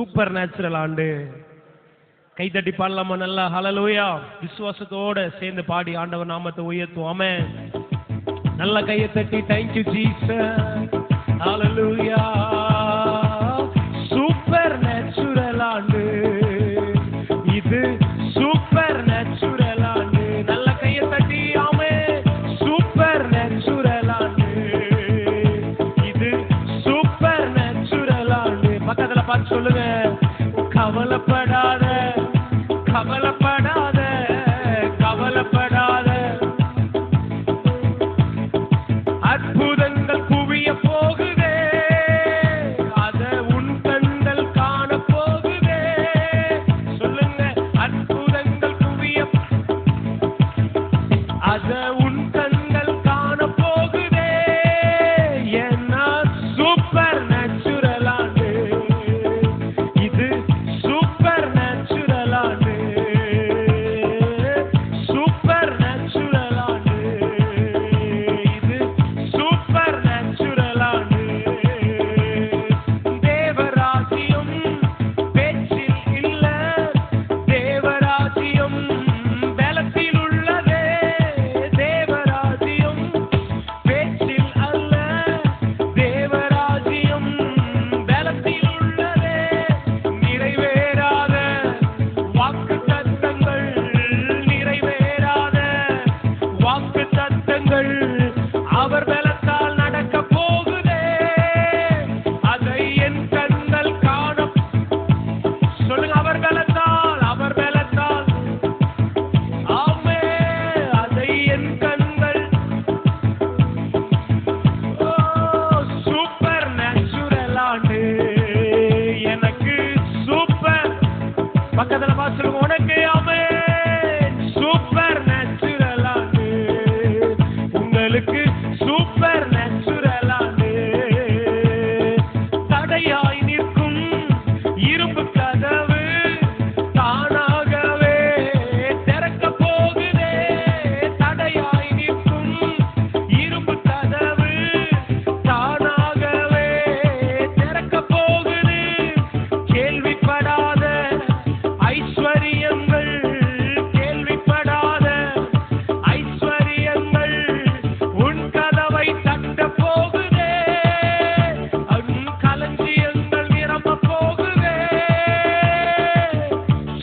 Super natural ஆண்டு. கைத்தட்டி பாடலாமா? நல்லா ஹல்லேலூயா. விசுவாசத்தோட சேர்ந்து பாடி ஆண்டவர் நாமத்தை உயர்த்துவோம். ஆமென். நல்ல கையை தட்டி thank you Jesus. Hallelujah. Super natural ஆண்டு இது, சூப்பர் நேச்சுரல் ஆண்டு. நல்ல கையை தட்டி ஆமென். சூப்பர் நேச்சுரல் ஆண்டு இது, சூப்பர் நேச்சுரல் ஆண்டு. பக்கத்துல பார்த்து சொல்லுங்க, கவலைப்படாத கவலைப்படாத கவலைப்படாத, அற்புதங்கள் குவிய போகுதே, அத உன் கண்கள் காண போகுதே. சொல்லுங்க, அற்புதங்கள் குவிய, அத உன் கண்கள் காண போகுதே. ஏன்னா சூப்பர் நேச்சுரல் ஆண்டு இது, சூப்பர் நேச்சுரல் ஆண்டு, சூப்பர் நேச்சுரல் ஆண்டு இது, சூப்பர் நேச்சுரல் ஆண்டு. தேவராஜ்யம் பேச்சில் இல்ல, தேவராஜ்யம் பலத்தில் உள்ளதே. தேவராஜ்யம் பேச்சில் அல்ல, தேவராஜ்யம் பலத்தில் உள்ளதே. நிறைவேறாத வாக்குத்தத்தங்கள், நிறைவேறாத வாக்குத்தத்தங்கள் அவர் பலத்தால் நடக்க போகுதே. அதை என் கண்கள் காண, சொல்லுங்க, அவர் பலத்தால், அவர் பலத்தால். ஆமென். அதை என் கண்கள், ஓ சூப்பர் நேச்சுரல் ஆண்டு எனக்கு சூப்பர். பக்கத்துல பார்த்து சொல்லுங்க, உனக்கு ஆமென். சூப்பர் நேச்சுரல் ஆண்டு உங்களுக்கு, சூப்பர் நேச்சுரல் ஆண்டு. தடையாய் நிற்கும் இரும்பு கதவு தானாகவே திறக்க போகுதே. தடையாய் நிற்கும் இரும்பு கதவு தானாகவே திறக்க போகுது. கேள்விப்படாத ஐஸ்வரியங்கள், கேள்விப்படாத ஐஸ்வரியங்கள் உன் கதவை தட்ட போகுதே. உன் களஞ்சியங்கள் நிரம்ப போகுதே.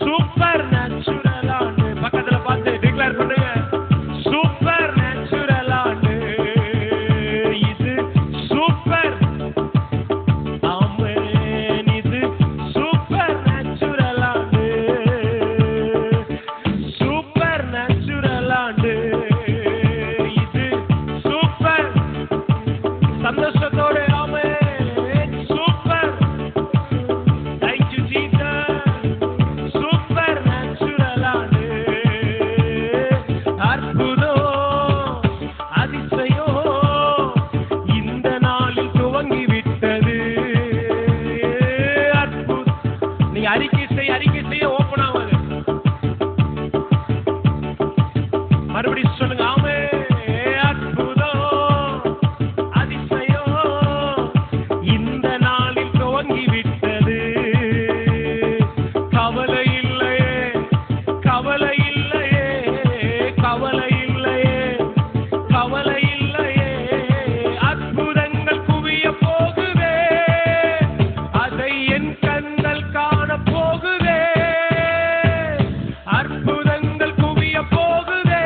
சூப்பர் நேச்சுரல் ஆண்டு. பக்கத்துல பார்த்து டிக்ளேர் பண்ணுங்க, சூப்பர் நேச்சுரல் ஆண்டு இது, சூப்பர். ஆமென். இது சூப்பர் நேச்சுரல் ஆண்டு, சூப்பர் நேச்சுரல் ஆண்டு இது, சூப்பர். சந்தோஷத்தோட amen. Super. thank you Jesus. Supernatural ஆண்டு. அற்புதம் அதிசயம் இந்த நாளில் துவங்கி விட்டது. அற்புதம். நீங்க அறிக்கை செய்ய ஓபன் ஆகுது. மறுபடியும் சொல்லுங்க, ஆமென். அற்புதம் அதிசயம் இந்த நாளில் துவங்கி விட்டது. கவலை இல்லையே, கவலை இல்லையே, கவலை இல்லையே, கவலை இல்லையே. அற்புதங்கள் குவிய போகுதே, அதை என் கண்கள் காண போகுதே. அற்புதங்கள் குவிய போகுதே,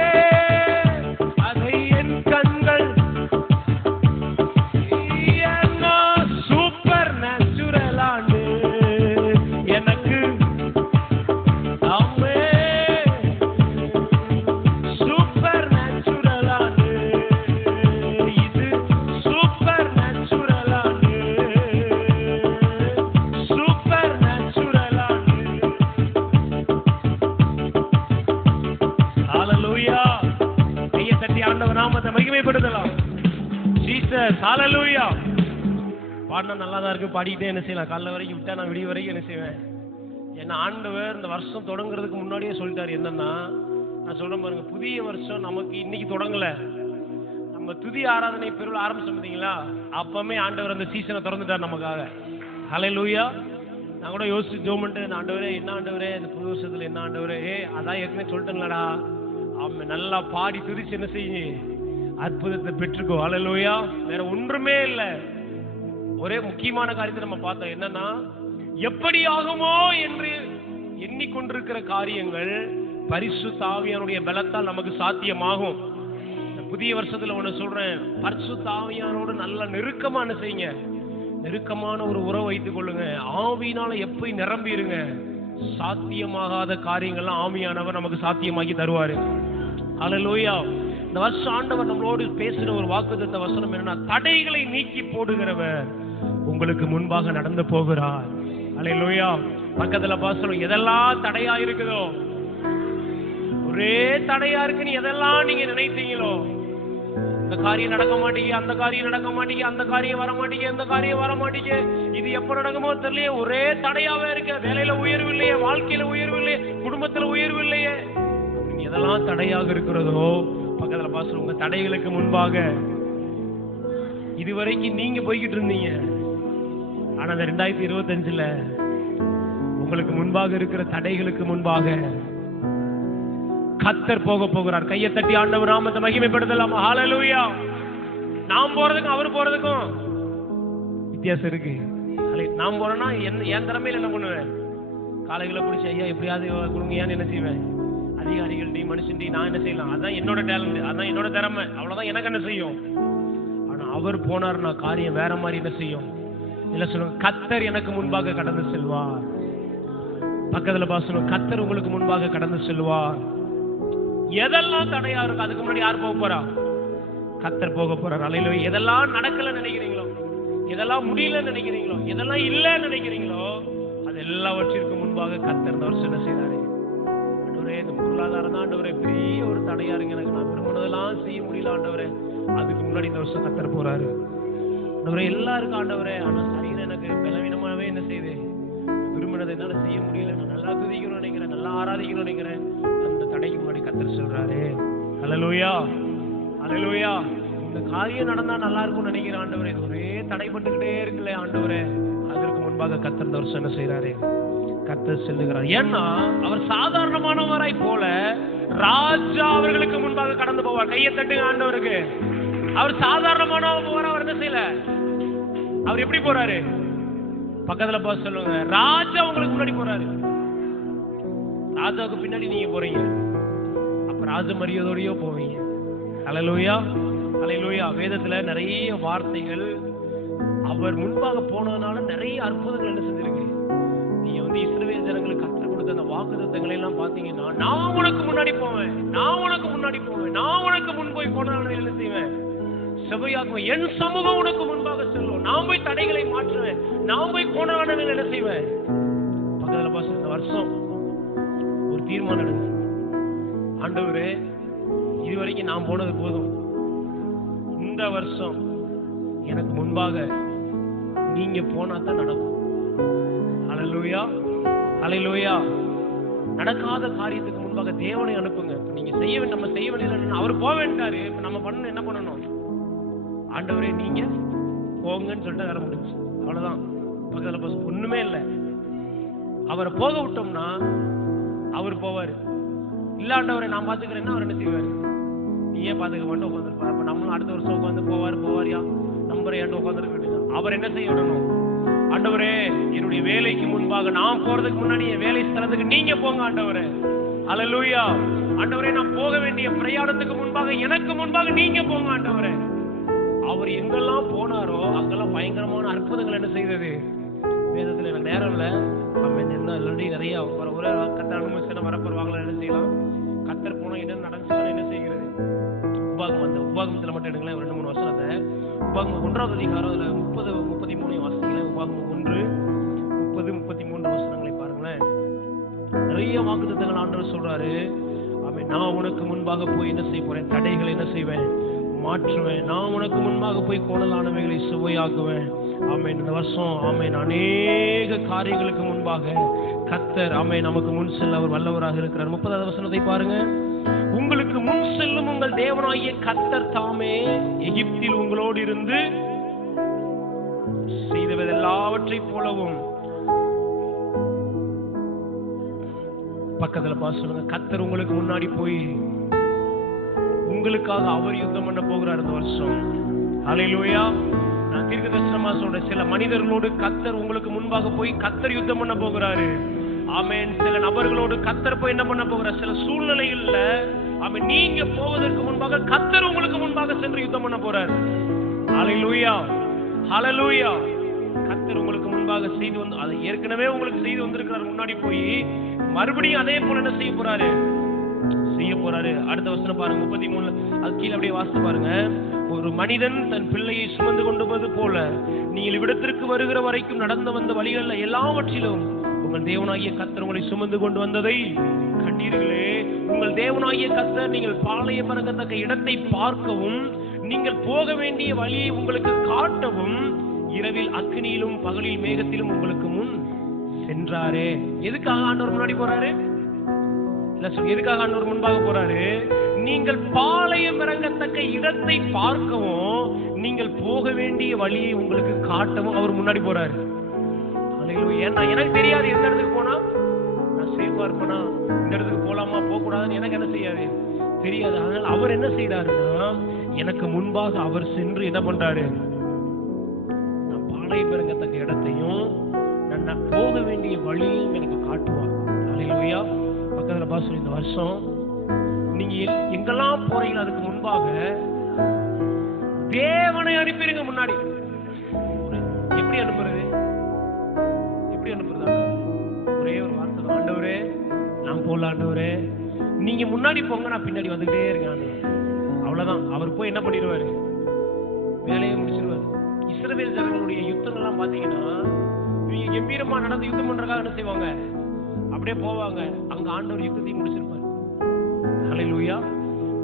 அதை என் கண்கள். ஏன்னா சூப்பர் நேச்சுரல் ஆண்டு எனக்கு, ஆமென். சூப்பர் நேச்சுரல் ஆண்டு இது, சூப்பர் நேச்சுரல் ஆண்டு, சூப்பர் நேச்சுரல் ஆண்டு. ஹல்லேலூயா. கையை தட்டி ஆண்டவர் நாமத்தை மகிமைப்படுத்தலாம். ஜீசஸ். ஹல்லேலூயா. பாடினா நல்லா தான் இருக்கு, பாடிக்கிட்டே என்ன செய்யலாம். காலைல வரைக்கும் விட்டா நான் விடிய வரைக்கும் என்ன செய்வேன். ஏன்னா ஆண்டவர் இந்த வருஷம் தொடங்குறதுக்கு முன்னாடியே சொல்லிட்டாரு. என்னன்னா, நான் சொல்றேன் பாருங்க, புதிய வருஷம் நமக்கு இன்னைக்கு தொடங்கல. நம்ம துதி ஆராதனை பெருவிழா ஆரம்பிச்சோம் பார்த்தீங்களா, அப்பமே ஆண்டவர் அந்த சீசனை திறந்துட்டார் நமக்காக. ஹல்லேலூயா. நான் கூட யோசிச்சு ஜோம் பண்ணிட்டு, ஆண்டவரே என்ன ஆண்டவரே இந்த புது வருஷத்துல என்ன ஆண்டவரே, அதான் ஏற்கனவே சொல்லிட்டேன்லடா, அவன் நல்லா பாடி துதிச்சு என்ன செய்ய அற்புதத்தை பெற்றுக்கோ. ஹல்லேலூயா. வேற ஒன்றுமே இல்லை. ஒரே முக்கியமான காரியத்தை நம்ம பார்த்தோம். என்னன்னா, எப்படி ஆகுமோ என்று எண்ணிக்கொண்டிருக்கிற காரியங்கள் பரிசுத்த ஆவியானுடைய பலத்தால் நமக்கு சாத்தியமாகும். புதிய வருஷத்துல ஒண்ணு சொல்றேன், பரிசுத்த ஆவியானோடு நல்ல நெருக்கமான செய்யுங்க. நெருக்கமான ஒரு உறவு வைத்துக் கொள்ளுங்க. ஆவியினால எப்படி நிரம்பிடுங்க. சாத்தியமாகாத காரியங்கள்லாம் ஆவியானவர் நமக்கு சாத்தியமாக்கி தருவாரு. ஹல்லேலூயா. இந்த வருஷம் ஆண்டவர் நம்மளோடு பேசுற ஒரு வாக்குத்தத்த வசனம் என்னன்னா, தடைகளை நீக்கி போடுகிறவர் உங்களுக்கு முன்பாக நடந்து போகிறார். ஹல்லேலூயா. பக்கத்துல பாசனம், எதெல்லாம் தடையா இருக்குதோ, ஒரே தடையா இருக்குன்னு எதெல்லாம் நீங்க நினைத்தீங்களோ, இந்த காரியம் நடக்க மாட்டீங்க, அந்த காரியம் நடக்க மாட்டீங்க, அந்த காரியம் வர மாட்டீங்க, இந்த காரியம் வர மாட்டீங்க, இது எப்ப நடக்குமோ தெரியல, ஒரே தடையாவே இருக்கு. வேலையில உயர்வு இல்லையே, வாழ்க்கையில உயர்வு இல்லையே, குடும்பத்துல உயர்வு இல்லையே, எதெல்லாம் தடையாக இருக்கிறதோ, பக்கத்துல பாசனம், உங்க தடைகளுக்கு முன்பாக இதுவரைக்கும் நீங்க போய்கிட்டு இருந்தீங்க. ஆனா அந்த 2025ல உங்களுக்கு முன்பாக இருக்கிற தடைகளுக்கு முன்பாக கர்த்தர் போக போகிறார். கையை தட்டி ஆண்டவர் நாமத்தை மகிமைப்படுத்தலாம். ஹல்லேலூயா. நாம் போறதுக்கும் அவர் போறதுக்கும் வித்தியாசம் இருக்கு. நாம் போறேன்னா என் திறமையில என்ன பண்ணுவேன், காலைகளை பிடிச்சி ஐயா எப்படியாவது கொடுங்கயான்னு என்ன செய்வேன், அதிகாரிகள் டி மனுஷன் டி நான் என்ன செய்யலாம், அதான் என்னோட டேலண்ட், அதான் என்னோட திறமை, அவ்வளவுதான் எனக்கு என்ன செய்யும். ஆனா அவர் போனார்னா காரியம் வேற மாதிரி என்ன செய்யும். இல்ல சொல்லுங்க, கர்த்தர் எனக்கு முன்பாக கடந்து செல்வார். பக்கத்துல பாசனம், கர்த்தர் உங்களுக்கு முன்பாக கடந்து செல்வார். எதெல்லாம் தடையா இருக்கு அதுக்கு முன்னாடி யார் போக போறா? கர்த்தர் போக போறார். ஹல்லேலூயா. எதெல்லாம் நடக்கல நினைக்கிறீங்களோ, எதெல்லாம் முடியல நினைக்கிறீங்களோ, எதெல்லாம் இல்ல நினைக்கிறீங்களோ, அது எல்லாவற்றிற்கு முன்பாக கர்த்தர் இந்த வருஷம் என்ன செய்றாரு. ஆண்டவரே, இந்த பொருளாதாரம் தான் ஆண்டவரே பெரிய ஒரு தடையா இருக்கு, எனக்கு நான் விரும்பினதெல்லாம் செய்ய முடியல ஆண்டவரே, அதுக்கு முன்னாடி இந்த வருஷம் கர்த்தர் போறாரு. ஆண்டவரே எல்லாருக்கும் ஆண்டவரே, ஆனா சரீரம் எனக்கு பலவீனமாவே என்ன செய்யுது, விரும்பினதை என்னால செய்ய முடியல, நான் நல்லா துதிக்கணும்னு நினைக்கிறேன், நல்லா ஆராதிக்கணும்னு நினைக்கிறேன், அந்த தடைக்கு முன்னாடி கர்த்தர் சொல்றாரு. ஹல்லேலூயா. ஹல்லேலூயா. இந்த காரியம் நடந்தா நல்லா இருக்கும்னு நினைக்கிறேன் ஆண்டவரே, ஒரே தடைப்பட்டுக்கிட்டே இருக்குல்ல ஆண்டவரே, அதற்கு முன்பாக கர்த்தர் இந்த வருஷம் என்ன செய்யறாரு, கர்த்தர் செல்லுகிறார். ஏன்னா அவர் சாதாரணமானவராய் போல ராஜா அவர்களுக்கு முன்பாக கடந்து போவார். கையை தட்டுங்க ஆண்டவருக்கு. அவர் சாதாரணமானவர் போற, அவர் என்ன செய்யல, அவர் எப்படி போறாரு, பக்கத்துல பார்த்து சொல்லுங்க, ராஜா உங்களுக்கு முன்னாடி போறாரு. ராஜாவுக்கு பின்னாடி நீங்க போறீங்க, அப்ப ராஜ மரியாதையோடயோ போவீங்க. ஹல்லேலூயா. ஹல்லேலூயா. வேதத்துல நிறைய வார்த்தைகள் அவர் முன்பாக போனதுனால நிறைய அற்புதங்கள் என்ன செஞ்சிருக்கு. நீங்க இஸ்ரவேல் ஜனங்களுக்கு கற்றுக் கொடுத்த அந்த வாக்குத்தத்தங்களை எல்லாம் பாத்தீங்கன்னா, நான் உனக்கு முன்னாடி போவேன், நான் உனக்கு முன்னாடி போவேன், நான் உனக்கு முன் போய் போனாலும் என்ன செய்வேன், செவ்வையாக்குவேன், என் சமூகம் உனக்கு முன்பாக செல்லும், நான் போய் தடைகளை மாற்றுவேன், நான் போய் கோணானவர்கள் என்ன செய்வேன். பக்கத்துல பாச, இந்த வருஷம் ஒரு தீர்மானம் எடுங்க. ஆண்டவரே, இதுவரைக்கும் நான் போனது போதும், இந்த வருஷம் எனக்கு முன்பாக நீங்க போனா தான் நடக்கும். ஹல்லேலூயா. ஹல்லேலூயா. நடக்காத காரியத்துக்கு முன்பாக தேவனை அனுப்புங்க. நீங்க செய்ய வேண்டிய, நம்ம செய்ய வேண்டியது, அவர் போக வேண்டாரு, இப்ப நம்ம பண்ண என்ன பண்ணணும், ஆண்டவரே நீங்க போங்கன்னு சொல்லிட்டு வேற முடிச்சு, அவ்வளவுதான். பக்கத்துல பஸ் ஒண்ணுமே இல்லை. அவரை போக விட்டோம்னா அவர் போவாரு. இல்ல ஆண்டவரை நான் பாத்துக்கிறேன்னா அவர் என்ன செய்வாரு, நீயே பாத்துக்க மாட்டோம் உட்காந்துருப்பாரு. அப்ப நம்மளும் அடுத்த வருஷம் உட்காந்து போவாரியா நம்பரை ஏண்டு உட்காந்துருக்க வேண்டியது. அவர் என்ன செய்ய விடணும், ஆண்டவரே என்னுடைய வேலைக்கு முன்பாக, நான் போறதுக்கு முன்னாடி என் வேலை ஸ்தலத்துக்கு நீங்க போங்க ஆண்டவரே. ஹல்லேலூயா. ஆண்டவரே, நான் போக வேண்டிய பிரயாணத்துக்கு முன்பாக எனக்கு முன்பாக நீங்க போங்க ஆண்டவரே. அவர் எங்கெல்லாம் போனாரோ அங்கெல்லாம் பயங்கரமான அற்புதங்கள் என்ன செய்தது. வேதத்துல எனக்கு நேரம் இல்லை, என்ன இல்லாட்டி நிறைய ஒரு கத்தர் அனுமதிச்சு வரப்போவாங்களா என்ன செய்யலாம். கத்தர் போனா என்ன நடந்துச்சுன்னா என்ன செய்கிறது. உபாகம், அந்த உபாகமத்துல மட்டும் எடுங்களேன், 2-3 வருஷத்தை. உபாகம் 1ஆவது அதிகாரம் 30-33 வாசிங்களேன். உபாகம் 1:30-33 வசனங்களை பாருங்களேன். நிறைய வாக்குத்தத்தங்கள் ஆண்டவர் சொல்றாரு. ஆமென். நான் உனக்கு முன்பாக போய் என்ன செய்ய போறேன், தடைகளை என்ன செய்வேன், மாற்றுவேன். நான் உனக்கு முன்பாக போய் கோணலானவைகளை சுவையாக்குவேன். ஆமென். இந்த வருஷம் ஆமென் அநேக காரியங்களுக்கு முன்பாக கர்த்தர் ஆமென் நமக்கு முன் செல்ல அவர் வல்லவராக இருக்கிறார். 30வது வசனத்தை பாருங்க. உங்களுக்கு முன் செல்லும் உங்கள் தேவனாகிய கர்த்தர் தாமே எகிப்தில் உங்களோடு இருந்து செய்தவதெல்லாவற்றை போலவும் பக்கத்துல பார்த்து சொல்லுங்க, கர்த்தர் உங்களுக்கு முன்னாடி போய் உங்களுக்காக அவர் யுத்தம் பண்ண போகிறார் இந்த வருஷம். ஹல்லேலூயா. நான் தீர்க்கதரிசனமா சொல்றேன், சில மனிதர்களோடு கர்த்தர் உங்களுக்கு முன்பாக போய் கர்த்தர் யுத்தம் பண்ண போகிறாரு. ஆமென். சில நபர்களோடு கர்த்தர் போய் என்ன பண்ண போகிறார்? சில சூழ்நிலைகள்ல ஆமென் நீங்க போவதற்கு முன்பாக கர்த்தர் உங்களுக்கு முன்பாக சென்று யுத்தம் பண்ண போறார். ஹல்லேலூயா, ஹல்லேலூயா. கர்த்தர் உங்களுக்கு முன்பாக செய்து வந்து அதை ஏற்கனவே உங்களுக்கு செய்து வந்திருக்கிறார். முன்னாடி போய் மறுபடியும் அதே போல என்ன செய்ய போறாரு? செய்ய போறாரு. அடுத்த வசனம் பாருங்க, 33. அது கீழே அப்படியே வாசித்து பாருங்க. ஒரு மனிதன் தன் பிள்ளையை சுமந்து கொண்டு போவது போல நீங்கள் இவ்விடத்திற்கு வருகிற வரைக்கும் நடந்து வந்த வழிகள் எல்லாவற்றிலும் உங்கள் தேவனாகிய கர்த்தர் உங்களை சுமந்து கொண்டு வந்ததை கண்டீர்களே. உங்கள் தேவனாகிய கர்த்தர் நீங்கள் பாளைய பறக்கத்தக்க இடத்தை பார்க்கவும் நீங்கள் போக வேண்டிய வழியை உங்களுக்கு காட்டவும் இரவில் அக்கினியிலும் பகலில் மேகத்திலும் உங்களுக்கு முன் சென்றாரே. எதுக்காக ஆண்டவர் முன்னாடி போறாரு? எதுக்காக ஆண்டவர் முன்பாக போறாரு? நீங்கள் பாளையம் இறங்கத்தக்க இடத்தை பார்க்கவும் நீங்கள் போக வேண்டிய வழியை உங்களுக்கு காட்டவும் அவர் முன்னாடி போறாரு. ஏன்னா எனக்கு தெரியாது எந்த இடத்துக்கு போனா நான் சேஃபா இருப்பேனா, இந்த இடத்துக்கு போலாமா போக கூடாதுன்னு எனக்கு என்ன செய்யாது தெரியாது. அதனால அவர் என்ன செய்யறாருன்னா எனக்கு முன்பாக அவர் சென்று என்ன பண்றாரு? நான் பாளையம் இறங்கத்தக்க இடத்தையும் நான் போக வேண்டிய வழியையும் எனக்கு காட்டுவார். ஹல்லேலூயா. பக்கத்துல பாஸ் இந்த வருஷம் நீங்க எங்கெல்லாம் போறீங்களோ அதுக்கு முன்பாக தேவனை அனுப்பிடுங்க. முன்னாடி எப்படி அனுப்புறது? எப்படி அனுப்புறது? ஒரே ஒரு வார்த்தை, ஆண்டவரே நான் போல, ஆண்டவரே நீங்க முன்னாடி போங்க, நான் பின்னாடி வந்துகிட்டே இருக்கேன் ஆண்டவரே. அவ்வளவுதான். அவர் போய் என்ன பண்ணிடுவாரு? வேலையை முடிச்சிருவாரு. இஸ்ரவேல் ஜனங்களுடைய யுத்தங்கள்லாம் பாத்தீங்கன்னா இவங்க கம்பீரமா நடந்து யுத்தம் பண்றதுக்காக என்ன செய்வாங்க? அப்படியே போவாங்க. அங்க ஆண்டவர் யுத்தத்தை முடிச்சிருப்பாரு. ஹல்லேலூயா.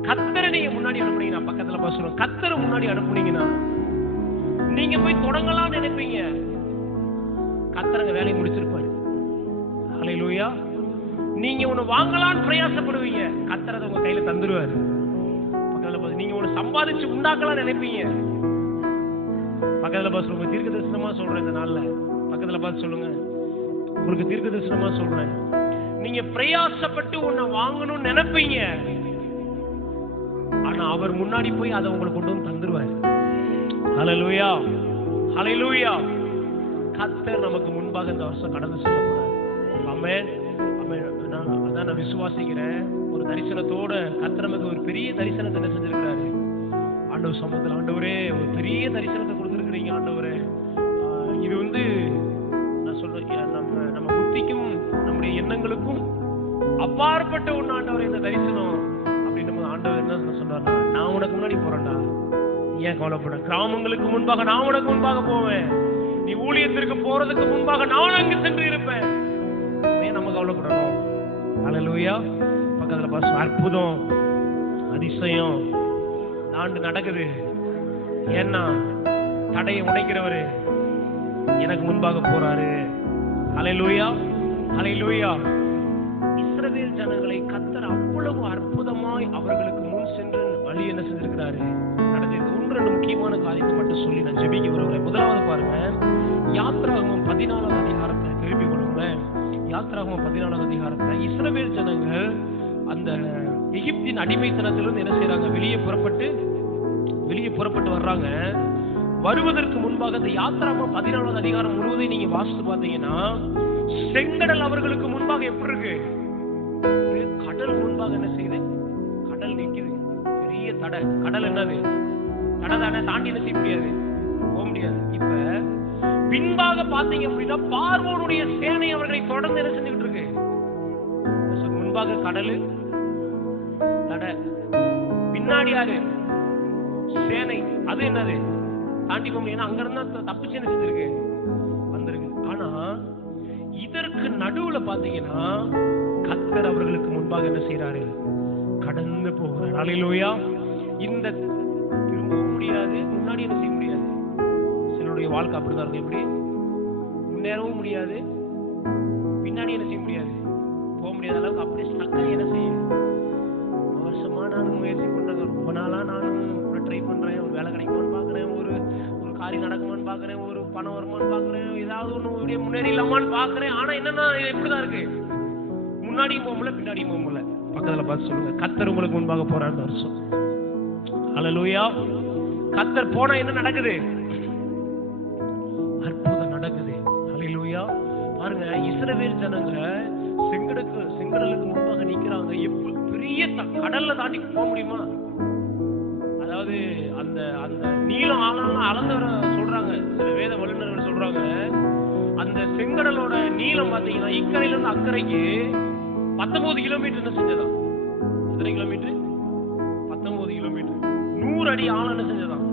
கர்த்தரை நீங்க முன்னாடி அனுப்புனீங்கன்னா, பக்கத்துல பாசுறோம், கர்த்தரை முன்னாடி அனுப்புனீங்கன்னா நீங்க போய் தொடங்கலாம் நினைப்பீங்க, கர்த்தரங்க வேலையை முடிச்சிருப்பாரு. ஹல்லேலூயா. நீங்க ஒண்ணு வாங்கலாம்னு பிரயாசப்படுவீங்க, கர்த்தர் உங்க கையில தந்துருவாரு. பக்கத்துல பாத்து நீங்க ஒண்ணு சம்பாதிச்சு உண்டாக்கலாம் நினைப்பீங்க, பக்கத்துல பாத்து சொல்லுங்க. தீர்க்க தரிசனமா சொல்றேன் இந்த நாள்ல, பக்கத்துல பார்த்து சொல்லுங்க, உங்களுக்கு தீர்க்க தரிசனமா சொல்றேன். நீங்க பிரயாசப்பட்டு ஒன்ன வாங்கணும்னு நினைப்பீங்க, ஆனா அவர் முன்னாடி போய் அதை உங்களுக்கு கொண்டு வந்து தந்துருவாரு. ஹல்லேலூயா, ஹல்லேலூயா. கர்த்தர் நமக்கு முன்பாக இந்த வருஷம் கடந்து செல்ல போறாரு. ஆமென், ஆமென். அதான் நான் விசுவாசிக்கிறேன். ஒரு தரிசனத்தோட கர்த்தர் நமக்கு ஒரு பெரிய தரிசனத்தை என்ன செஞ்சிருக்கிறாரு? ஆண்டவர் சமூகத்தில், ஆண்டவரே ஒரு பெரிய தரிசனத்தை கொடுத்திருக்கிறீங்க ஆண்டவரே. இது வந்து நான் சொல்றேன், நம்ம புத்திக்கும் நம்முடைய எண்ணங்களுக்கும் அப்பாற்பட்ட ஒண்ணு ஆண்டவர் இந்த தரிசனம் அப்படின்னு. ஆண்டவர் என்ன சொன்னார்னா, நான் உனக்கு முன்னாடி போறேன்டா, ஏன் கவலைப்பட? கிராமங்களுக்கு முன்பாக நான் உனக்கு முன்பாக போவேன், நீ ஊழியத்திற்கு போறதுக்கு முன்பாக நான் அங்கு சென்று இருப்பேன். ஏன் நம்ம கவலைப்படணும்? ஹல்லேலூயா. பக்கத்துல பாஸ், அற்புதம் அதிசயம் ஆண்டு நடக்குது. ஏன்னா தடையை உடைக்கிறவரு எனக்கு முன்பாக போறாரு. ஹல்லேலூயா, ஹல்லேலூயா. இஸ்ரவேல் ஜனங்களை கர்த்தர் அவ்வளவு அற்புதமாய் அவர்களுக்கு முன் சென்று வழி என்ன செஞ்சிருக்கிறாரு? நடந்தது. ஒன்று ரெண்டு முக்கியமான காரியத்தை மட்டும் சொல்லி நான் ஜெபிக்க விரும்புறேன். முதலாவது பாருங்க, யாத்திராகமம் 14வது அதிகாரத்தை திருப்பி கொள்ளுங்க. யாத்திராகமம் 14வது அதிகாரத்துல இஸ்ரவேல் ஜனங்கள் அந்த எகிப்தின் அடிமைத்தனத்திலிருந்து என்ன செய்யறாங்க? வெளியே புறப்பட்டு வர்றாங்க. வருவதற்கு முன்பாக இந்த யாத்திராகமம் 14வது அதிகாரம் முழுவதையும் நீங்க வாசித்து பார்த்தீங்கன்னா, செங்கடல் அவர்களுக்கு முன்பாக எப்படி இருக்கு? கடல் முன்பாக என்ன செய்யுது? கடல் நிக்குது. பெரிய தடை. கடல் என்னது? தடை தானே, தாண்டி என்ன செய்ய முடியாது, போக முடியாது. இப்ப பின்பாக பாத்தீங்க அப்படின்னா பார்வோனுடைய சேனை அவர்களை தொடர்ந்து என்ன செஞ்சுக்கிட்டு இருக்கு? முன்பாக கடல் தடை, பின்னாடி யாரு? சேனை. அது என்னது? தாண்டி போக முடியாது. அங்க இருந்தா தப்பிச்சு என்ன செஞ்சிருக்கு? வந்திருக்கு. ஆனா இதற்கு நடுவுல பாத்தீங்கன்னா கர்த்தர் அவர்களுக்கு முன்பாக என்ன செய்யறாரு? கடந்து போகிறார். ஹல்லேலூயா. இந்த திரும்பவும் முடியாது, முன்னாடி என்ன செய்ய முடியாது. சிலருடைய வாழ்க்கை அப்படிதான் இருக்கு. எப்படி முன்னேறவும் முடியாது, பின்னாடி என்ன செய்ய முடியாது, போக முடியாத அளவுக்கு அப்படியே ஸ்டக்கா என்ன செய்யும். வருஷமா நானும் முயற்சி பண்றேன், ரொம்ப நாளா நானும் ட்ரை பண்றேன், ஒரு வேலை கிடைக்குமான்னு பாக்குறேன், ஒரு காரியம் நடக்குமான்னு பாக்குறேன், ஒரு பணம் வருமானு பாக்குறேன், ஏதாவது ஒண்ணு முன்னேறி இல்லாமான்னு பாக்குறேன். ஆனா என்னன்னா இப்படிதான் இருக்கு, முன்னாடியும் போக முடியல, பின்னாடியும் போக முடியல. பக்கத்துல பார்த்து சொல்லுங்க, கர்த்தர் உங்களுக்கு முன்பாக போறார் இந்த வருஷம். ஹல்லேலூயா. கர்த்தர் போனா என்ன நடக்குது? அற்புதம் நடக்குது. ஹல்லேலூயா. பாருங்க, இஸ்ரவேல் ஜனங்க செங்கடலுக்கு முன்பாக நிக்கிறாங்க. பெரிய கடல்ல தாண்டி போக முடியுமா? அதாவது அந்த அந்த நீளம் ஆழம் அளந்தவர சொல்றாங்க, சில வேத வல்லுநர்கள் சொல்றாங்க, அந்த செங்கடலோட நீளம் பாத்தீங்கன்னா இக்கரையில இருந்து அக்கறைக்கு 19 கிலோமீட்டர் செஞ்சதான். எத்தனை கிலோமீட்டர்? 19 கிலோமீட்டர். 100 அடி ஆழம் செஞ்சதான்.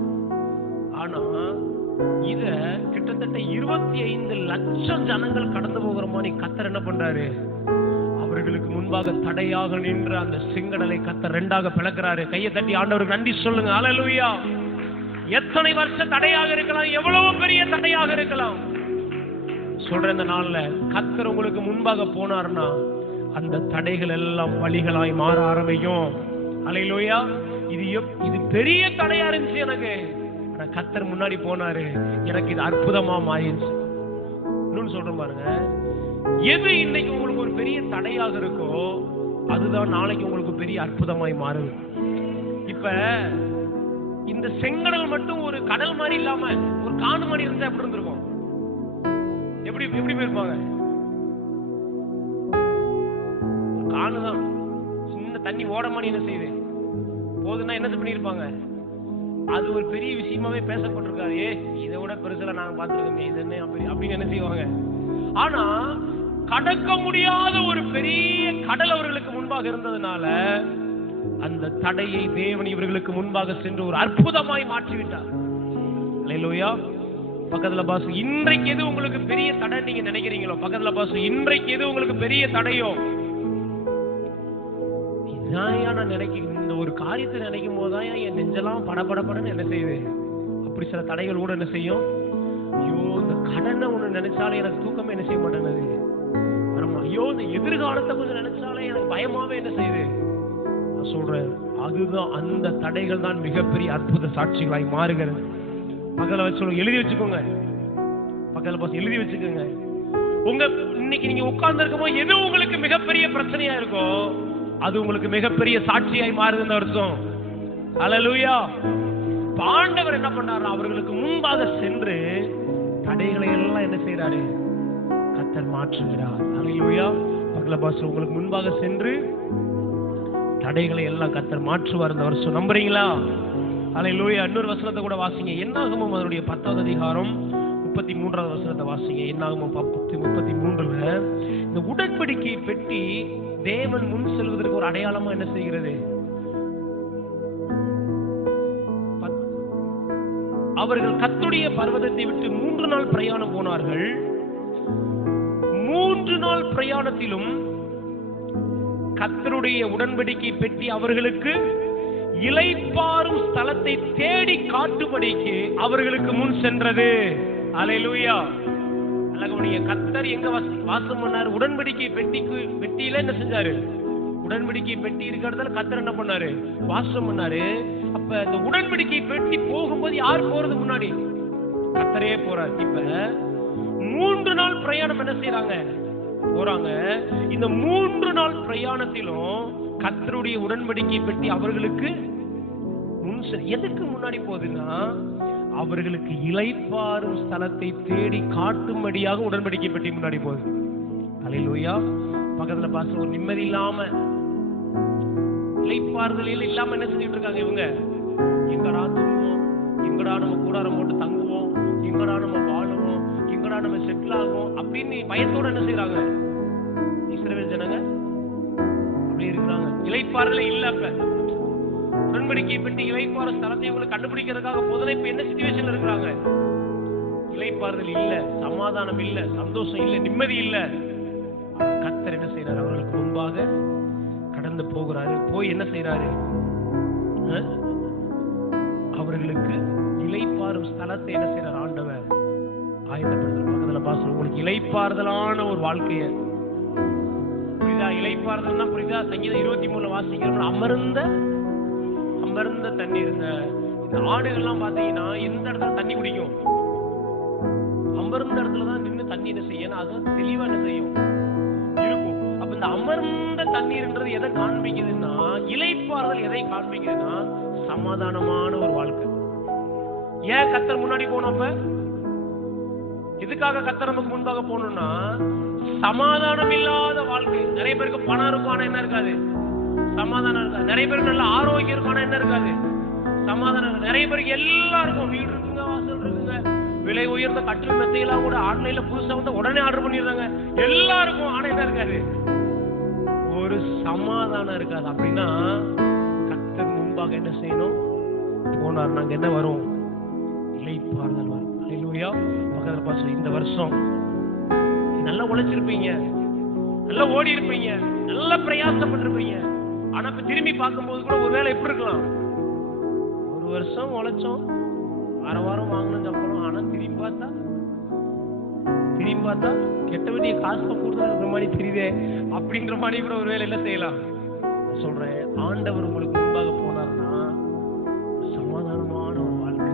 ஆனா இத கிட்டத்தட்ட 25 லட்சம் ஜனங்கள் கடந்து போகிற மாதிரி கர்த்தர் என்ன பண்றாரு? அவர்களுக்கு முன்பாக தடையாக நின்ற அந்த செங்கடலை கர்த்தர் ரெண்டாக பிளக்கிறாரு. கையை தட்டி ஆண்டவருக்கு நன்றி சொல்லுங்க. ஹல்லேலூயா. எத்தனை வருஷம் தடையாக இருக்கலாம், எவ்வளவு பெரிய தடையாக இருக்கலாம். சொல்ற இந்த நாள்ல கர்த்தர் உங்களுக்கு முன்பாக போனார்னா அந்த தடைகள் எல்லாம் வழிகளாய் மாற ஆரம்பிக்கும். ஹல்லேலூயா. இது பெரிய தடையா இருந்துச்சு எனக்கு, ஆனா கர்த்தர் முன்னாடி போனாரு, எனக்கு இது அற்புதமா மாறிடுச்சு. இன்னொன்னு சொல்றேன் பாருங்க, எது இன்னைக்கு உங்களுக்கு ஒரு பெரிய தடையாக இருக்கோ அதுதான் நாளைக்கு உங்களுக்கு பெரிய அற்புதமாய் மாறுது. இப்ப இந்த செங்கடல் மட்டும் ஒரு கடல் மாதிரி இல்லாம ஒரு காடு மாதிரி இருந்தா எப்படி இருந்திருக்கும்? எப்படி போயிருப்பாங்க? காணுதான் சின்ன தண்ணி ஓட மாதிரி என்ன செய்யுது போதுன்னா என்ன பண்ணிருப்பாங்க? அது ஒரு பெரிய விஷயமாவே பேசப்பட்டிருக்காரு. இதை விட பெருசுல நாங்க பார்த்திருக்கோமே, இது என்ன அப்படின்னு என்ன செய்வாங்க? ஆனா கடக்க முடியாத ஒரு பெரிய கடல் அவர்களுக்கு முன்பாக இருந்ததுனால அந்த தடையை தேவன் இவர்களுக்கு முன்பாக சென்று ஒரு அற்புதமாய் மாற்றிவிட்டார். ஹல்லேலூயா. பக்கத்துல பாசு, இன்றைக்கு எது உங்களுக்கு பெரிய தடை நீங்க நினைக்கிறீங்களோ, பக்கத்துல பாசு, இன்றைக்கு எது உங்களுக்கு பெரிய தடையோ, இதான் நான் நினைக்கிறேன். இந்த ஒரு காரியத்தை நினைக்கும் போதுதான் என் நெஞ்செல்லாம் படபடன்னு என்ன செய்யுது. அப்படி சில தடைகள் கூட என்ன செய்யும். ஐயோ, இந்த கடனை ஒண்ணு நினைச்சாலே எனக்கு தூக்கமே என்ன செய்ய மாட்டேங்குது. ஐயோ, இந்த எதிர்காலத்தை கொஞ்சம் நினைச்சாலே எனக்கு பயமாவே என்ன செய்யுது. நான் சொல்றேன், அதுதான் அந்த தடைகள் தான் மிகப்பெரிய அற்புத சாட்சிகளாய் மாறுகிறது. பக்கத்துல வச்சு எழுதி வச்சுக்கோங்க. பக்கத்துல பாஸ் எழுதி வச்சுக்கோங்க. உங்க இன்னைக்கு நீங்க உட்கார்ந்து இருக்கும்போது எது உங்களுக்கு மிகப்பெரிய பிரச்சனையா இருக்கோ அது உங்களுக்கு மிகப்பெரிய சாட்சியாய் மாறுது இந்த வருஷம். ஹல்லேலூயா. ஆண்டவர் என்ன பண்றாரு? அவர்களுக்கு முன்பாக சென்று தடைகளை எல்லாம் என்ன செய்யறாரு? கர்த்தர் மாற்றுகிறார். ஹல்லேலூயா. பக்கத்துல பாஸ் உங்களுக்கு முன்பாக சென்று தடைகளை எல்லாம் கர்த்தர் மாற்றுவார் இந்த வருஷம். நம்புறீங்களா? ஹல்லேலூயா. இன்னொரு வசனத்தை கூட வாசிங்க. என்னாகமம் அதனுடைய 10வது அதிகாரம் 33வது வசனத்தை வாசிங்க. என்னாகமம் 10:33ல இந்த உடன்படிக்கை பெட்டி தேவன் முன் செல்வதற்கு ஒரு அடையாளமா என்ன செய்கிறது? அவர்கள் கர்த்தருடைய பர்வதத்தை விட்டு 3 நாள் பிரயாணம் போனார்கள். 3 நாள் பிரயாணத்திலும் கர்த்தருடைய உடன்படிக்கை பெட்டி அவர்களுக்கு இளைப்பாறும் ஸ்தலத்தை தேடி காட்டும்படிக்கு அவர்களுக்கு முன் சென்றது. ஹல்லேலூயா. அழகுடைய கர்த்தர் எங்க வாசம் பண்ணாரு? உடன்படிக்கை பெட்டியில என்ன செஞ்சாரு? உடன்படிக்கை பெட்டி இருக்கிற இடத்துல கர்த்தர் என்ன பண்ணாரு? வாசம் பண்ணாரு. அப்ப இந்த உடன்படிக்கை பெட்டி போகும்போது யார் போறது? முன்னாடி கர்த்தரே போறாரு. இப்ப 3 நாள் பிரயாணம் என்ன செய்யறாங்க? போறாங்க. இந்த 3 நாள் பிரயாணத்திலும் கர்த்தருடைய உடன்படிக்கை பெட்டி அவர்களுக்கு எதுக்கு முன்னாடி போகுதுன்னா அவர்களுக்கு இளைப்பாறும் ஸ்தலத்தை தேடி காட்டும்படியாக உடன்படிக்கை பெட்டி முன்னாடி போகுது. ஹல்லேலூயா. பக்கத்துல பாச ஒரு நிம்மதி இல்லாம இளைப்பாறுதல் இல்லாம என்ன செஞ்சுட்டு இருக்காங்க இவங்க? எங்கடா தூங்குவோம், எங்கடா நம்ம கூடாரம் போட்டு தங்குவோம், எங்கடா நம்ம வாழுவோம், எங்கடா நம்ம செட்டில் ஆகும் அப்படின்னு பயத்தோட என்ன செய்யறாங்க இஸ்ரவேல் ஜனங்க? அப்படி இருக்கிறாங்க. இளைப்பாறுதலே இல்ல. அப்ப உடன்படிக்கை பெட்டி இளைப்பாற ஸ்தலத்தை இவங்களை கண்டுபிடிக்கிறதுக்காக போதும். இப்ப என்ன சிச்சுவேஷன்ல இருக்கிறாங்க? இளைப்பாறுதல் இல்ல, சமாதானம் இல்ல, சந்தோஷம் இல்ல, நிம்மதி இல்ல. கர்த்தர் என்ன செய்யறாரு? அவர்களுக்கு முன்பாக கடந்து போகிறாரு. போய் என்ன செய்யறாரு? அவர்களுக்கு இளைப்பாறும் ஸ்தலத்தை என்ன செய்யறாரு? ஆண்டவர் ஆயத்தப்படுத்துற. பக்கத்துல பாசம் உங்களுக்கு இளைப்பாறுதலான ஒரு வாழ்க்கைய புரிதா? இளைப்பாறுதல்னா புரிதா? சங்கீதம் 23 வாசிக்கிறோம். அமர்ந்த தண்ணீர். இந்த ஆடுகள்லாம் பாத்தீங்கன்னா எந்த இடத்துல தண்ணி குடிக்கும்? அமர்ந்த இடத்துலதான் நின்று தண்ணி என்ன செய்யும்? அதுதான் தெளிவா என்ன செய்யும் இருக்கும். அப்ப இந்த அமர்ந்த தண்ணீர்ன்றது எதை காண்பிக்குதுன்னா, இளைப்பாறுதல் எதை காண்பிக்குதுன்னா, சமாதானமான ஒரு வாழ்க்கை. ஏன் கர்த்தர் முன்னாடி போனப்ப, எதுக்காக கர்த்தர் நமக்கு முன்பாக போகணும்னா, சமாதானம் இல்லாத வாழ்க்கை. நிறைய பேருக்கு பணம் இருக்கும், ஆனா என்ன இருக்காது? சமாதானம் இருக்காது. நிறைய பேருக்கு நல்ல ஆரோக்கியம் இருக்கும், ஆனா என்ன இருக்காது? சமாதானம் இருக்காது. நிறைய பேருக்கு எல்லாருக்கும் வீடு இருக்குங்க, வாசல் இருக்குங்க, விலை உயர்ந்த கட்டில் மெத்தையெல்லாம் கூட ஆன்லைன்ல புதுசா வந்து உடனே ஆர்டர் பண்ணிடுறாங்க எல்லாருக்கும், ஆனா என்ன இருக்காது? ஒரு சமாதானம் இருக்காது. அப்படின்னா கர்த்தர் முன்பாக என்ன செய்யணும்? போனார், நாங்க என்ன வரும்? இளைப்பாறுதல் வரும். அல்லேலூயா. பக்கத்துல பாச, இந்த வருஷம் நல்லா உழைச்சிருப்பீங்க, நல்லா ஓடி இருப்பீங்க, நல்லா பிரயாசப்பட்டிருப்பீங்க. ஆனா இப்ப திரும்பி பார்க்கும்போது கூட ஒருவேளை எப்படி இருக்கலாம்? ஒரு வருஷம் உழைச்சோம், வாரம் வாங்கணும் சம்பளம், ஆனா திரும்பி பார்த்தா கெட்ட வேண்டிய காசு கூடுதல் இருக்கிற மாதிரி தெரியுதே அப்படின்ற மாதிரி கூட ஒருவேளை என்ன செய்யலாம்? சொல்றேன், ஆண்டவர் உங்களுக்கு முன்பாக போனார்னா சமாதானமான ஒரு வாழ்க்கை,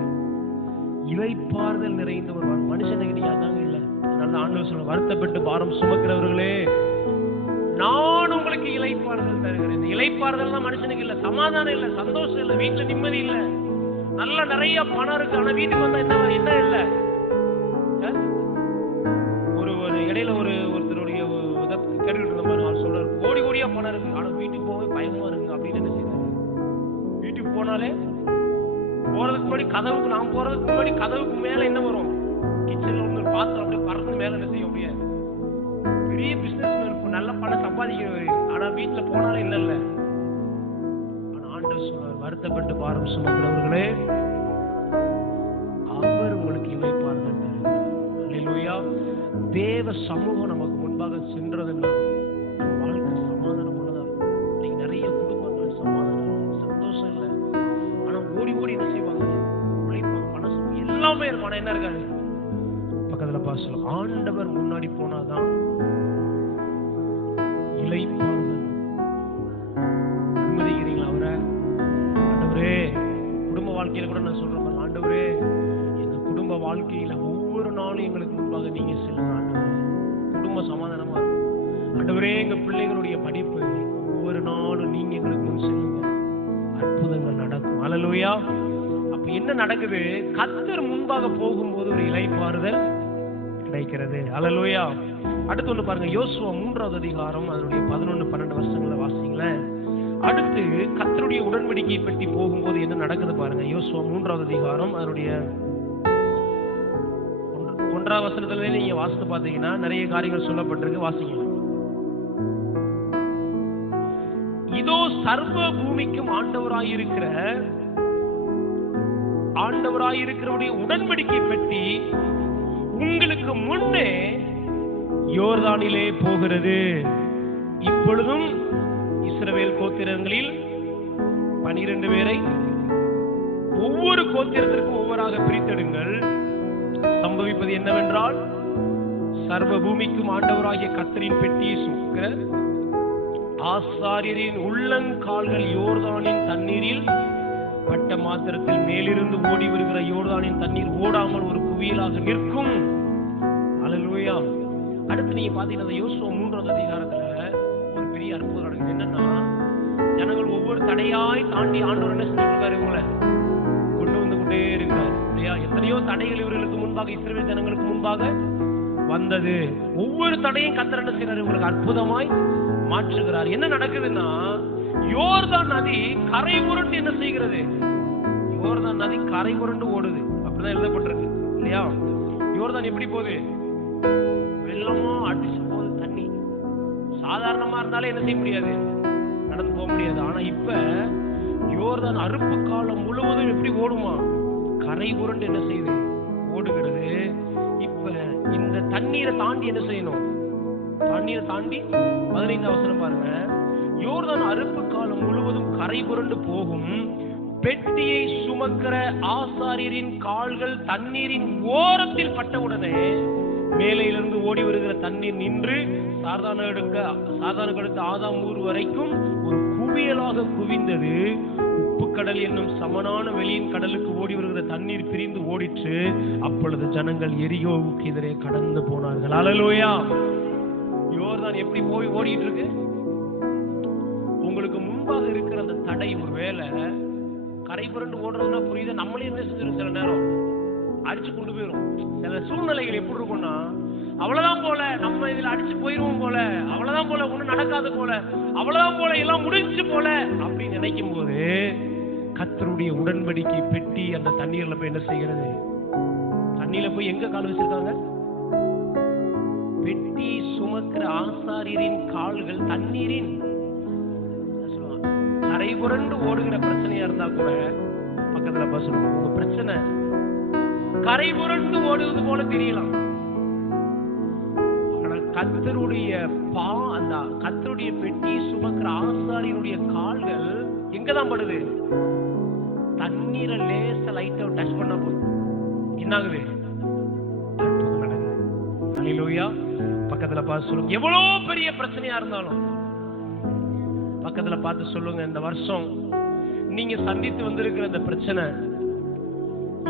இளைப்பாறுதல் நிறைந்த ஒரு வாழ்க்கை. மனுஷனுக்கு அதாங்க இல்லை. அதனால ஆண்டவர் சொல்ல, வருத்தப்பட்டு பாரம் சுமக்கிறவர்களே, நான் உங்களுக்கு இளைப்பாறுதல் தருகிறேன். இந்த இளைப்பாறுதல் தான் மனுஷனுக்கு இல்லை, சமாதானம் இல்லை, சந்தோஷம் இல்லை, வீட்டுல நிம்மதி இல்லை. நல்ல நிறைய பணம் இருக்கு, ஆனா வீட்டுக்கு வந்தா என்ன இல்லை? ஒரு இடையில ஒருத்தருடைய கேட்டுக்கிட்டு இருந்த அவர் சொல்றாரு, கோடியா பணம் இருக்கு, ஆனா வீட்டுக்கு போக பயமா இருக்கு அப்படின்னு. என்ன செய்யறாரு? வீட்டுக்கு போனாலே போறதுக்கு முன்னாடி கதவுக்கு, நான் போறதுக்கு முன்னாடி கதவுக்கு மேல என்ன வரும்? கிச்சன்ல ஒண்ணு பாத்திரம் அப்படியே பறந்து மேல என்ன செய்ய முடியாது. பெரிய பிசினஸ் மேன், நல்ல பணம் சம்பாதிக்கிறவர், ஆனா வீட்டுல போனாலே இல்ல. ஆனா ஆண்டவர் சொல்றார், வருத்தப்பட்டு பாரம் சுமக்கிறவர்களே, அவர் உங்களுக்கு இளைப்பாறுதல் தருகிறார். அல்லேலூயா. தேவ சமூகம் நமக்கு முன்பாக சென்றதுன்னா வாழ்க்கை சமாதானம் உள்ளதா இருக்கும். இன்னைக்கு நிறைய குடும்பங்கள் சமாதானம் இல்லை, சந்தோஷம் இல்லை, ஆனா ஓடி என்ன செய்வாங்க? உழைப்பாங்க, மனசு எல்லாமே இருக்கும், ஆனா என்ன இருக்காது? பக்கத்துல பாசம், ஆண்டவர் முன்னாடி போனாதான் இளைப்பாறுதல். அனுமதிக்கிறீங்களா அவரை? ஆண்டவரே, குடும்ப வாழ்க்கையில கூட நான் சொல்றேன், ஆண்டவரே எங்க குடும்ப வாழ்க்கையில ஒவ்வொரு நாளும் எங்களுக்கு முன்பாக நீங்க செல்லுங்க ஆண்டவரே, குடும்ப சமாதானமா இருக்கும். ஆண்டவரே, எங்க பிள்ளைகளுடைய படிப்பு ஒவ்வொரு நாளும் நீங்க எங்களுக்கு முன் செல்லுங்க, அற்புதங்கள் நடக்கும். அல்லேலூயா. அப்ப என்ன நடக்குது? கர்த்தர் முன்பாக போகும்போது ஒரு இளைப்பாறுதல் கிடைக்கிறது. அல்லேலூயா. அடுத்து ஒண்ணு பாருங்க, யோசுவா 3வது அதிகாரம் அதனுடைய 11-12 வருஷங்களை வாசிங்களேன். அடுத்து கர்த்தருடைய உடன்படிக்கை பற்றி போகும்போது என்ன நடக்குது பாருங்க. யோசுவா 3வது அதிகாரம் அதனுடைய 1வது வசனத்துல நீங்க வாசித்து பார்த்தீங்கன்னா நிறைய காரியங்கள் சொல்லப்பட்டிருக்கு. வாசிங்க. இதோ சர்வ பூமிக்கும் ஆண்டவராயிருக்கிறவருடைய உடன்படிக்கை பற்றி உங்களுக்கு முன்னே யோர்தானிலே போகிறது. இப்பொழுதும் இஸ்ரவேல் கோத்திரங்களில் 12 பேரை ஒவ்வொரு கோத்திரத்திற்கும் ஒவ்வொருவராக பிரித்தெடுங்கள். சம்பவிப்பது என்னவென்றால், சர்வ பூமிக்கும் ஆண்டவராகிய கர்த்தரின் பெட்டியை சுமக்கிற ஆசாரியரின் உள்ளங்கால்கள் யோர்தானின் தண்ணீரில் பட்ட மாத்திரத்தில் மேலிருந்து ஓடி வருகிற யோர்தானின் தண்ணீர் ஓடாமல் ஒரு குவியலாக நிற்கும். அல்லேலூயா. அடுத்து நீங்க பாத்தீங்கன்னா யோசுவா 3வது அதிகாரத்துல ஒரு பெரிய அற்புதம் நடக்குது. என்னன்னா, ஜனங்கள் ஒவ்வொரு தடையாய் தாண்டி ஆண்டவர் என்ன செஞ்சிருக்காரு? இவங்களை கொண்டு வந்து கொண்டே இருக்கிறார் இல்லையா? எத்தனையோ தடைகள் இவர்களுக்கு முன்பாக, இஸ்ரவேல் ஜனங்களுக்கு முன்பாக வந்தது. ஒவ்வொரு தடையும் கர்த்தர் என்ன செய்யறாரு? இவங்களுக்கு அற்புதமாய் மாற்றுகிறார். என்ன நடக்குதுன்னா, யோர்தான் நதி கரை புரண்டு என்ன செய்கிறது? யோர்தான் நதி கரை புரண்டு ஓடுது. அப்படிதான் எழுதப்பட்டிருக்கு இல்லையா? யோர்தான் எப்படி போகுது? வெள்ளமா அடிச்சு போகுது தண்ணி. சாதாரணமா இருந்தாலே என்ன செய்ய முடியாது? நடந்து போக முடியாது. ஆனா இப்ப யோர்தான் அறுப்பு காலம் முழுவதும் எப்படி ஓடுமா? கரை புரண்டு என்ன செய்யுது? ஓடுகிறது. இப்ப இந்த தண்ணீரை தாண்டி என்ன செய்யணும்? தண்ணீரை தாண்டி 15வது வசனம் பாருங்க. யோர்தான் அறுப்பு காலம் முழுவதும் கரை புரண்டு போகும். பெட்டியை சுமக்கிற ஆசாரியரின் கால்கள் தண்ணீரின் ஓரத்தில் பட்டவுடனே மேலையிலிருந்து ஓடி வருகிற தண்ணீர் நின்று சாதாரண ஆதாம் ஊர் வரைக்கும் ஒரு குவியலாக குவிந்தது. உப்பு கடல் என்னும் சமனான வெளியின் கடலுக்கு ஓடி வருகிற தண்ணீர் பிரிந்து ஓடிற்று. அப்பொழுது ஜனங்கள் எரிகோவுக்கு எதிரே கடந்து போனார்கள். அல்லேலூயா. யோர்தான் எப்படி போய் ஓடிட்டு இருக்கு? உங்களுக்கு முன்பாக இருக்கிற அந்த தடை ஒருவேளை கரை புரண்டு ஓடுறதுன்னா புரியுது, நம்மளே என்ன செஞ்சிடும், சில நேரம் அடிச்சு கொண்டு போயிடும். சில சூழ்நிலைகள் எப்படி இருக்கும்னா, அவ்வளவுதான் போல, நம்ம இதுல அடிச்சு போயிருவோம் போல, அவ்வளவுதான் போல, ஒண்ணும் நடக்காது போல, அவ்வளவுதான் போல, எல்லாம் முடிஞ்சு போல அப்படின்னு நினைக்கும் போது கர்த்தருடைய உடன்படிக்கை பெட்டி அந்த தண்ணீர்ல போய் என்ன செய்கிறது? தண்ணீர்ல போய் எங்க கால் வச்சிருக்காங்க? பெட்டி சுமக்கிற ஆசாரியரின் கால்கள் தண்ணீரின் கரை புரண்டு ஓடுகிற பிரச்சனையா இருந்தா கூட பக்கத்துல சொல்லுங்க, உங்க பிரச்சனை கரை புரண்டு ஓடுவது போல தெரியலாம். ஆனா கர்த்தருடைய அந்த கர்த்தருடைய பெட்டி சுமக்கிற ஆசாரியருடைய கால்கள் எங்கதான் படுது? தண்ணீரை லேச லைட்டா டச் பண்ணா போதும், என்ன ஆகுது? நடக்குது. ஹல்லேலூயா. பக்கத்துல பார்த்து சொல்லுங்க, எவ்வளவு பெரிய பிரச்சனையா இருந்தாலும் பக்கத்துல பார்த்து சொல்லுங்க, இந்த வருஷம் நீங்க சந்தித்து வந்திருக்கிற இந்த பிரச்சனை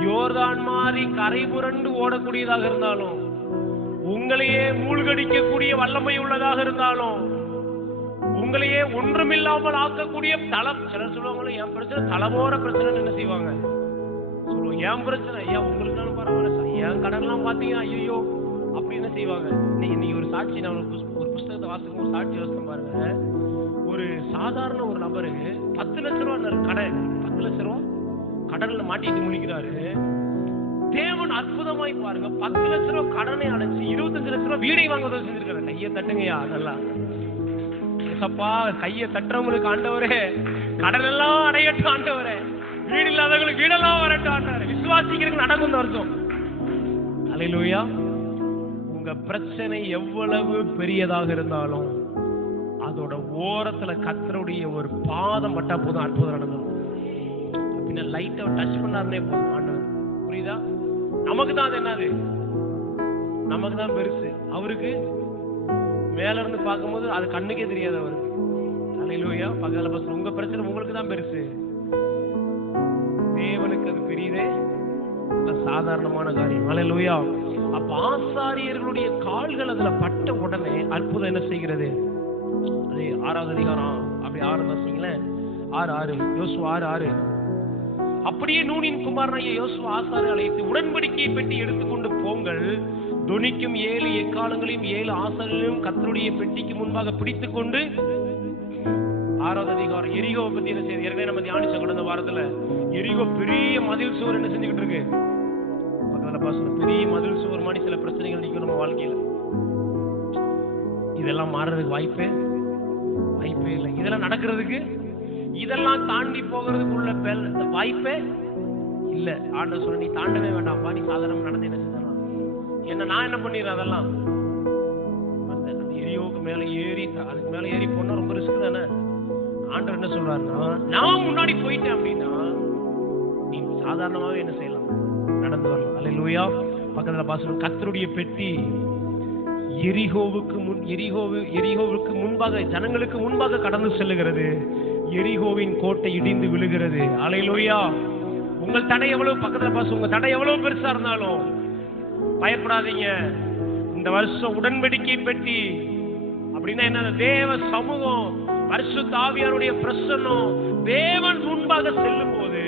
யோர்தான் மாதிரி கரை புரண்டு ஓடக்கூடியதாக இருந்தாலும், உங்களையே மூழ்கடிக்கக்கூடிய வல்லமை உள்ளதாக இருந்தாலும், உங்களையே ஒன்றுமில்லாமல் ஆக்கக்கூடிய தளம். சிலர் சொல்லுவாங்க, என் பிரச்சனை தளவோர பிரச்சனை என்ன செய்வாங்க? சொல்லுவோம், என் பிரச்சனை ஏன் உங்களுக்கு பரவாயில்ல, என் கடன்லாம் பாத்தீங்கன்னா ஐயோ அப்படி என்ன செய்வாங்க? நீங்க ஒரு சாட்சி, நான் ஒரு புஸ்தகத்தை வாசிக்கும், ஒரு சாட்சி யோசனை பாருங்க. ஒரு சாதாரண ஒரு நபரு 10 லட்சம் ரூபாய் கடன், 10 லட்சம் ரூபாய் கடன்ல மாட்டிட்டு முழிக்கிறாரு. தேவன் அற்புதமாய் பாருங்க, 10 லட்சம் ரூபாய் கடனை அடைச்சு 25 லட்சம் ரூபாய் வீடை வாங்க உதவி செஞ்சிருக்காரு. கையை தட்டுங்கய்யா, நல்லா ஏசப்பா. கையை தட்டுறவங்களுக்கு ஆண்டவரே கடன் எல்லாம் அடையட்டும் ஆண்டவரே, வீடு இல்லாதவங்களுக்கு வீடெல்லாம் வரட்டும் ஆண்டவரே. விசுவாசிக்கிறதுக்கு நடக்கும் இந்த வருஷம். ஹல்லேலூயா. உங்க பிரச்சனை எவ்வளவு பெரியதாக இருந்தாலும் அதோட ஓரத்துல கர்த்தருடைய ஒரு பாதம் பட்டா போதும், அற்புதம் நடந்துடும். பின்ன லைட்டா டச் பண்ணாருனே போதும் ஆண்டவர். புரியுதா? நமக்கு தான் அது என்னது, நமக்கு தான் பெருசு, அவருக்கு மேல இருந்து பார்க்கும்போது அது கண்ணுக்கே தெரியாது அவருக்கு. ஹல்லேலூயா. பக்கத்துல பஸ், உங்க பிரச்சனை உங்களுக்கு தான் பெருசு, தேவனுக்கு அது பெரியதே சாதாரணமான காரியம். ஹல்லேலூயா. அப்ப ஆசாரியர்களுடைய கால்கள் அதுல பட்ட உடனே அற்புதம் என்ன செய்கிறது? அது 6வது அதிகாரம் அப்படி 6 வாசிங்களேன். 6:6 யோசுவா 6:6. அப்படியே நூனின் குமாரனாகிய யோசுவா ஆசாரியரை அழைத்து, உடன்படிக்கையை பெட்டி எடுத்துக்கொண்டு போங்கள், தொனிக்கும் 7 எக்காலங்களையும் 7 ஆசாரியர்களையும் கர்த்தருடைய பெட்டிக்கு முன்பாக பிடித்துக் கொண்டு. 6வது அதிகாரம் எரிகோவை பத்தி என்ன செய்யுது? ஏற்கனவே நம்ம தியானிச்ச கடந்த வாரத்துல எரிகோ பெரிய மதில் சுவர் என்ன செஞ்சுக்கிட்டு இருக்கு? பெரிய மதில் சுவர் மாதிரி சில பிரச்சனைகள் நிற்கும் நம்ம வாழ்க்கையில. இதெல்லாம் மாறுறதுக்கு வாய்ப்பே இல்லை. இதெல்லாம் நடக்கிறதுக்கு, இதெல்லாம் தாண்டி போகிறதுக்குள்ள வாய்ப்பே இல்ல. ஆண்டவர் சொல்ல, நீ தாண்டவே வேண்டாம்ப்பா, நீ சாதாரண நடந்து என்ன செஞ்சலாம், என்ன நான் என்ன பண்ணிடுறேன், அதெல்லாம் அந்த எரியோவுக்கு மேல ஏறி, அதுக்கு மேல ஏறி போனா ரொம்ப ரிஸ்க் தானே. ஆண்டவர் என்ன சொல்றாருன்னா, நான் முன்னாடி போயிட்டேன் அப்படின்னா நீ சாதாரணமாவே என்ன செய்யலாம், நடந்து வரலாம். ஹல்லேலூயா. பக்கத்துல பாசனம், கர்த்தருடைய பெட்டி எரிகோவுக்கு முன்பாக, ஜனங்களுக்கு முன்பாக கடந்து செல்லுகிறது. எரிகோவின் கோட்டை இடிந்து விழுகிறது. ஹல்லேலூயா. உங்கள் தடை எவ்வளவு, பக்கத்துல பாசம், உங்க தடை எவ்வளவு பெருசா இருந்தாலும் பயப்படாதீங்க. இந்த வருஷம் உடன்படிக்கை பெட்டி அப்படின்னா என்ன? தேவ சமூகம், பரிசுத்த ஆவியாருடைய பிரசன்னம் தேவன் முன்பாக செல்லும் போது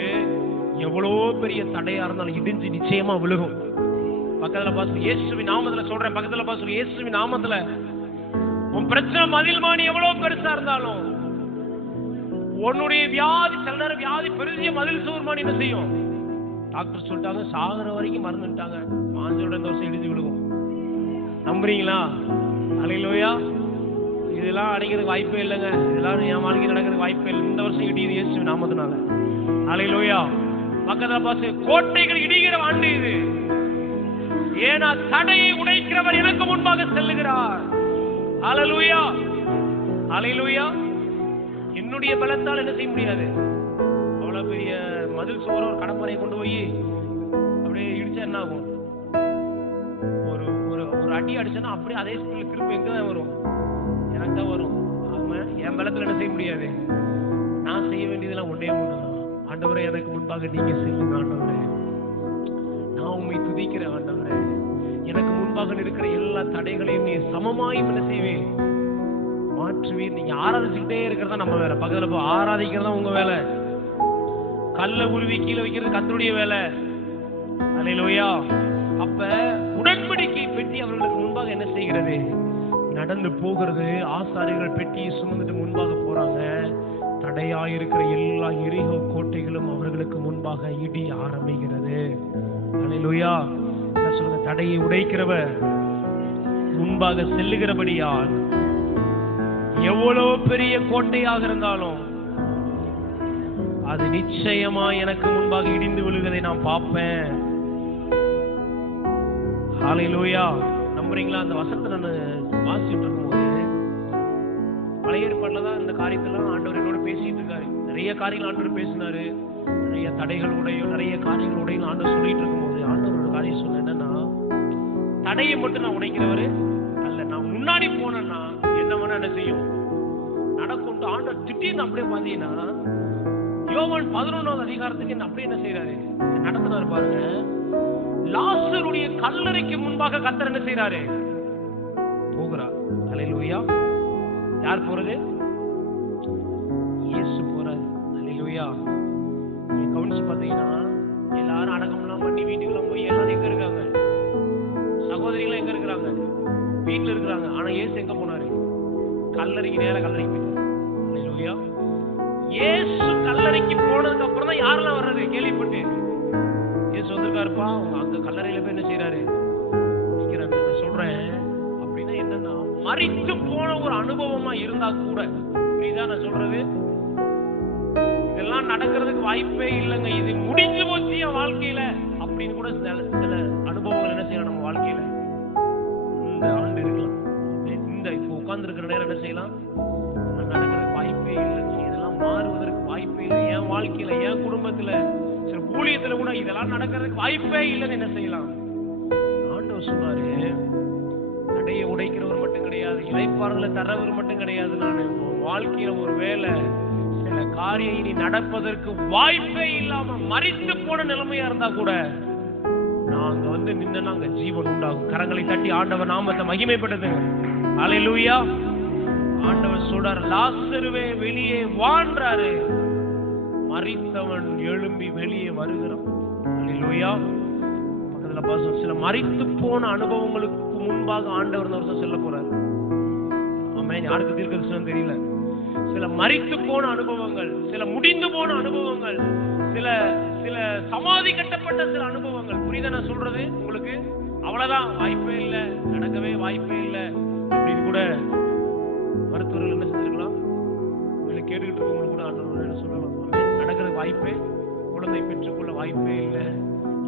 எவ்வளவு பெரிய தடையா இருந்தாலும் இடிஞ்சு நிச்சயமா விழுகும். பக்கத்துல பாசு, இயேசுவின் நாமத்துல சொல்றேன், பக்கத்துல பாசு, இயேசுவின் நாமத்துல உன் பிரச்சனை மதில் மாணி எவ்வளவு பெருசா இருந்தாலும், உன்னுடைய வியாதி, சில நேரம் வியாதி பெரிய மதில் சுவர் என்ன செய்யும்? டாக்டர் சொல்லிட்டாங்க, சாகுற வரைக்கும் மறந்துட்டாங்க, மாஞ்சோட இந்த வருஷம் இடிஞ்சு விழுகும். நம்புறீங்களா? ஹல்லேலூயா. இதெல்லாம் அடைக்கிறதுக்கு வாய்ப்பே இல்லைங்க. இதெல்லாம் என் வாழ்க்கை நடக்கிறதுக்கு வாய்ப்பே இல்லை. இந்த வருஷம் இடியுது இயேசுவின் நாமத்தினால. ஹல்லேலூயா. பக்கத்துல பாசு, கோட்டைகள் இடிகிற ஆண்டு இது. ஏன்னா தடையை உடைக்கிறவர் எனக்கு முன்பாக செல்லுகிறார். ஹல்லேலூயா. ஹல்லேலூயா. என்னுடைய பலத்தால் என்ன செய்ய முடியாது. அவ்வளவு பெரிய மதில் சுவர் ஒரு கடப்பனை கொண்டு போய் அப்படியே இடிச்சா என்ன ஆகும்? ஒரு அடி அடிச்சா அப்படியே அதே ஸ்பீட்ல திருப்பி எங்க தான் வரும்? எனக்கு தான் வரும். என் பலத்துல என்ன செய்ய முடியாது. நான் செய்ய வேண்டியதெல்லாம் ஒன்றே ஒண்ணுதான். ஆண்டவரே, எனக்கு முன்பாக நீங்க செல்லுங்க ஆண்டவரே. நான் உண்மை துதிக்கிறேன் ஆண்டவரே. எனக்கு முன்பாக முன்பாக இருக்கிற எல்லா தடைகளையும் நீ சமமாய் என்ன செய்வீர்? மாற்றுவீர். நீங்க ஆராதிச்சுக்கிட்டே இருக்கிறதா நம்ம வேலை. பக்கத்துல போய் ஆராதிக்கிறதா உங்க வேலை. கல்ல உருவி கீழே வைக்கிறது கர்த்தருடைய வேலை. அல்லேலூயா. அப்ப உடன்படிக்கை பெட்டி அவர்களுக்கு முன்பாக என்ன செய்கிறது? நடந்து போகிறது. ஆசாரியர்கள் பெட்டியை சுமந்துட்டு முன்பாக போறாங்க. தடையாயிருக்கிற எல்லா எரிகோ கோட்டைகளும் அவர்களுக்கு முன்பாக இடி ஆரம்பிக்கிறது. அல்லேலூயா. என்ன சொல்லுங்க? தடையை உடைக்கிறவர் முன்பாக செல்லுகிறபடியால் எவ்வளவு பெரிய கோட்டையாக இருந்தாலும் அது நிச்சயமா எனக்கு முன்பாக இடிந்து விழுவதை நான் பார்ப்பேன். ஹல்லேலூயா. நம்புறீங்களா? அந்த வசனத்தை நான் வாசிச்சுட்டு இருக்கும்போது பழைய ஏற்பாடுல தான் இந்த காரியத்தெல்லாம் ஆண்டவர் என்னோட பேசிட்டு இருக்காரு. நிறைய காரியங்கள் ஆண்டவர் பேசினாரு. நிறைய தடைகள் உடையும் நிறைய காரியங்கள் உடையும் ஆண்டவர் சொல்லிட்டு இருக்கும்போது ஆண்டவரோட காரியம் சொன்ன என்னன்னா, தடையை மட்டும் நான் உடைக்கிறவரு அல்ல. நான் முன்னாடி போனேன்னா என்ன வேணா என்ன செய்யும் நடக்கும். ஆண்டவர் திடீர்னு அப்படியே பாத்தீங்கன்னா யோவான் 11வது அதிகாரத்துக்கு அப்படியே என்ன செய்யறாரு? நடத்துறாரு பாருங்க. லாசருடைய கல்லறைக்கு முன்பாக கர்த்தர் என்ன செய்யறாரு? போகிறார். அல்லேலூயா. யார் போறது? இயேசு போறாரு. அல்லேலூயா. நீங்க கவனிச்சு பாத்தீங்கன்னா எல்லாரும் அடக்கம்லாம் பண்ணி வீட்டுக்குலாம் போய் எல்லாரும் எங்க இருக்காங்க? சகோதரிகளும் எங்க இருக்கிறாங்க? வீட்டுல இருக்கிறாங்க. ஆனா இயேசு எங்க போனாரு? கல்லறைக்கு நேரா கல்லறைக்கு போயிட்டாரு. அல்லேலூயா. இயேசு கல்லறைக்கு போனதுக்கு அப்புறம் தான் யாரெல்லாம் வர்றது கேள்விப்பட்டு இயேசு வந்திருக்காருப்பா. அங்க கல்லறையில போய் என்ன செய்யறாரு? நிக்கிறாரு. சொல்றேன் அப்படின்னா என்னன்னா, மரித்து போன ஒரு அனுபவமா இருந்தா கூட, புரியுதா நான் சொல்றது? இதெல்லாம் நடக்கிறதுக்கு வாய்ப்பே இல்லைங்க, இது முடிஞ்சு போச்சு என் வாழ்க்கையில அப்படின்னு கூட சில அனுபவங்கள் என்ன செய்யலாம் நம்ம வாழ்க்கையில. இந்த ஆண்டு இருக்கலாம், இந்த இப்போ உட்கார்ந்து இருக்கிற நேரம் என்ன செய்யலாம், நடக்கிறதுக்கு வாய்ப்பே இல்லைங்க, இதெல்லாம் மாறுவதற்கு வாய்ப்பே இல்லை என் வாழ்க்கையில, என் குடும்பத்துல, சில ஊழியத்துல கூட இதெல்லாம் நடக்கிறதுக்கு வாய்ப்பே இல்லைன்னு என்ன செய்யலாம். ஆண்டவர் சொன்னாரு, தடையை உடைக்கிறவர் மட்டும் கிடையாது, இளைப்பாறுதலை தரவர் மட்டும் கிடையாது. நான் வாழ்க்கையில ஒரு வேலை சில காரியம் இனி நடப்பதற்கு வாய்ப்பே இல்லாம மரித்து போன நிலைமையா இருந்தா கூட நாங்க வந்து நின்னா அங்க ஜீவன் உண்டாகும். கரங்களை தட்டி ஆண்டவர் நாமத்தை மகிமைப்படுத்துங்க. அல்லேலூயா. ஆண்டவர் சொல்றார், லாசருவே வெளியே வான்றாரு, மரித்தவன் எழும்பி வெளியே வருகிறான். அல்லேலூயா. பக்கத்துல பாசம் சில மரித்து போன அனுபவங்களுக்கு முன்பாக ஆண்டவர் ஒரு வருஷம் சொல்ல போறாரு. ஆமென். யாருக்கு தீர்க்கதரிசனம் தெரியல. சில மரித்து போன அனுபவங்கள், சில முடிந்து போன அனுபவங்கள், சில சில சமாதி கட்டப்பட்ட சில அனுபவங்கள். புரியுதா நான் சொல்றது உங்களுக்கு? அவ்வளவுதான், வாய்ப்பே இல்லை, நடக்கவே வாய்ப்பே இல்லை அப்படின்னு கூட மருத்துவர்கள் என்ன செஞ்சிருக்கலாம், உங்களுக்கு கேட்டுக்கிட்டு இருக்கவங்களுக்கு கூட ஆண்டவர் என்ன சொல்லலாம், நடக்கிறதுக்கு வாய்ப்பே, குழந்தை பெற்றுக்கொள்ள வாய்ப்பே இல்லை,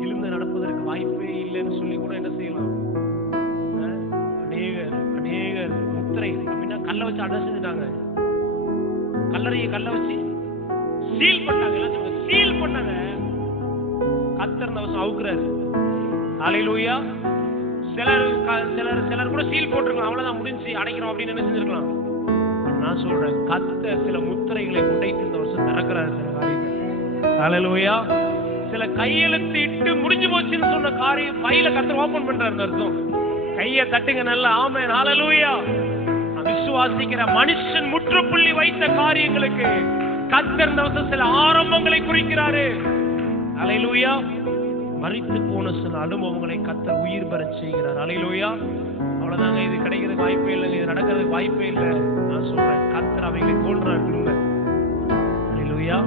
எழுந்து நடப்பதற்கு வாய்ப்பே இல்லைன்னு சொல்லி கூட என்ன செய்யலாம். அநேகர் முத்திரை அப்படின்னா கல்லை வச்சு அடை செஞ்சுட்டாங்க, கல்லறையை கல்லை வச்சு சீல் பண்ணாங்க, எல்லாம் சீல் பண்ணாங்க. கர்த்தர் அந்த வருஷம் அவுக்குறாரு. அல்லேலூயா. சிலர் கூட சீல் போட்டுருக்கலாம், அவ்வளவுதான் முடிஞ்சு அடைக்கிறோம் அப்படின்னு என்ன செஞ்சிருக்கலாம். நான் சொல்றேன், கர்த்தர் சில முத்திரைகளை உடைத்து இந்த வருஷம் திறக்கிறாரு சில காரியங்கள். அல்லேலூயா. சில கையெழுத்து இட்டு முடிஞ்சு போச்சுன்னு சொன்ன காரியம் கையில கர்த்தர் ஓபன் பண்றாரு அர்த்தம். கையை தட்டுங்க நல்லா. ஆமென். ஹல்லேலூயா. விசுவாசிக்கிற மனுஷன் முற்றுப்புள்ளி வைத்த காரியங்களுக்கு கர்த்தர் இந்த வருஷம் சில ஆரம்பங்களை குறிக்கிறாரு. அல்லேலூயா. மரித்து போன சில அனுபவங்களை கர்த்தர் உயிர் பெறச் செய்கிறார். அல்லேலூயா. அவ்வளவுதாங்க, இது கிடைக்கிறதுக்கு வாய்ப்பே இல்லைங்க, இது நடக்கிறதுக்கு வாய்ப்பே இல்லை. நான் சொல்றேன், கர்த்தர் அவைகளை தோன்றார் திரும்ப. அல்லேலூயா.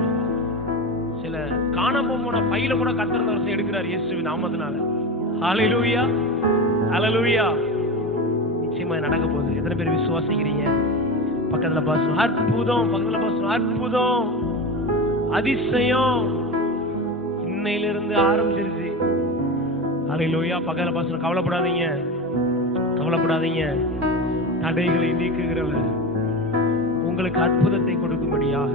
சில காணாம போன பையில கூட கர்த்தர் இந்த வருஷம் எடுக்கிறார் இயேசுவின் நாமத்தினால. அல்லேலூயா. அல்லேலூயா. நிச்சயமா நடக்க போகுது. எத்தனை பேர் விசுவாசிக்கிறீங்க? பக்கத்துல பாசம் அற்புதம், பக்கத்துல பாசம் அற்புதம், அதிசயம் இன்னையிலிருந்து ஆரம்பிச்சிருச்சு. அல்லேலூயா. பக்கத்துல பாசம் கவலைப்படாதீங்க, கவலைப்படாதீங்க. தடைகளை நீக்குகிறவர் உங்களுக்கு அற்புதத்தை கொடுக்கும்படியாக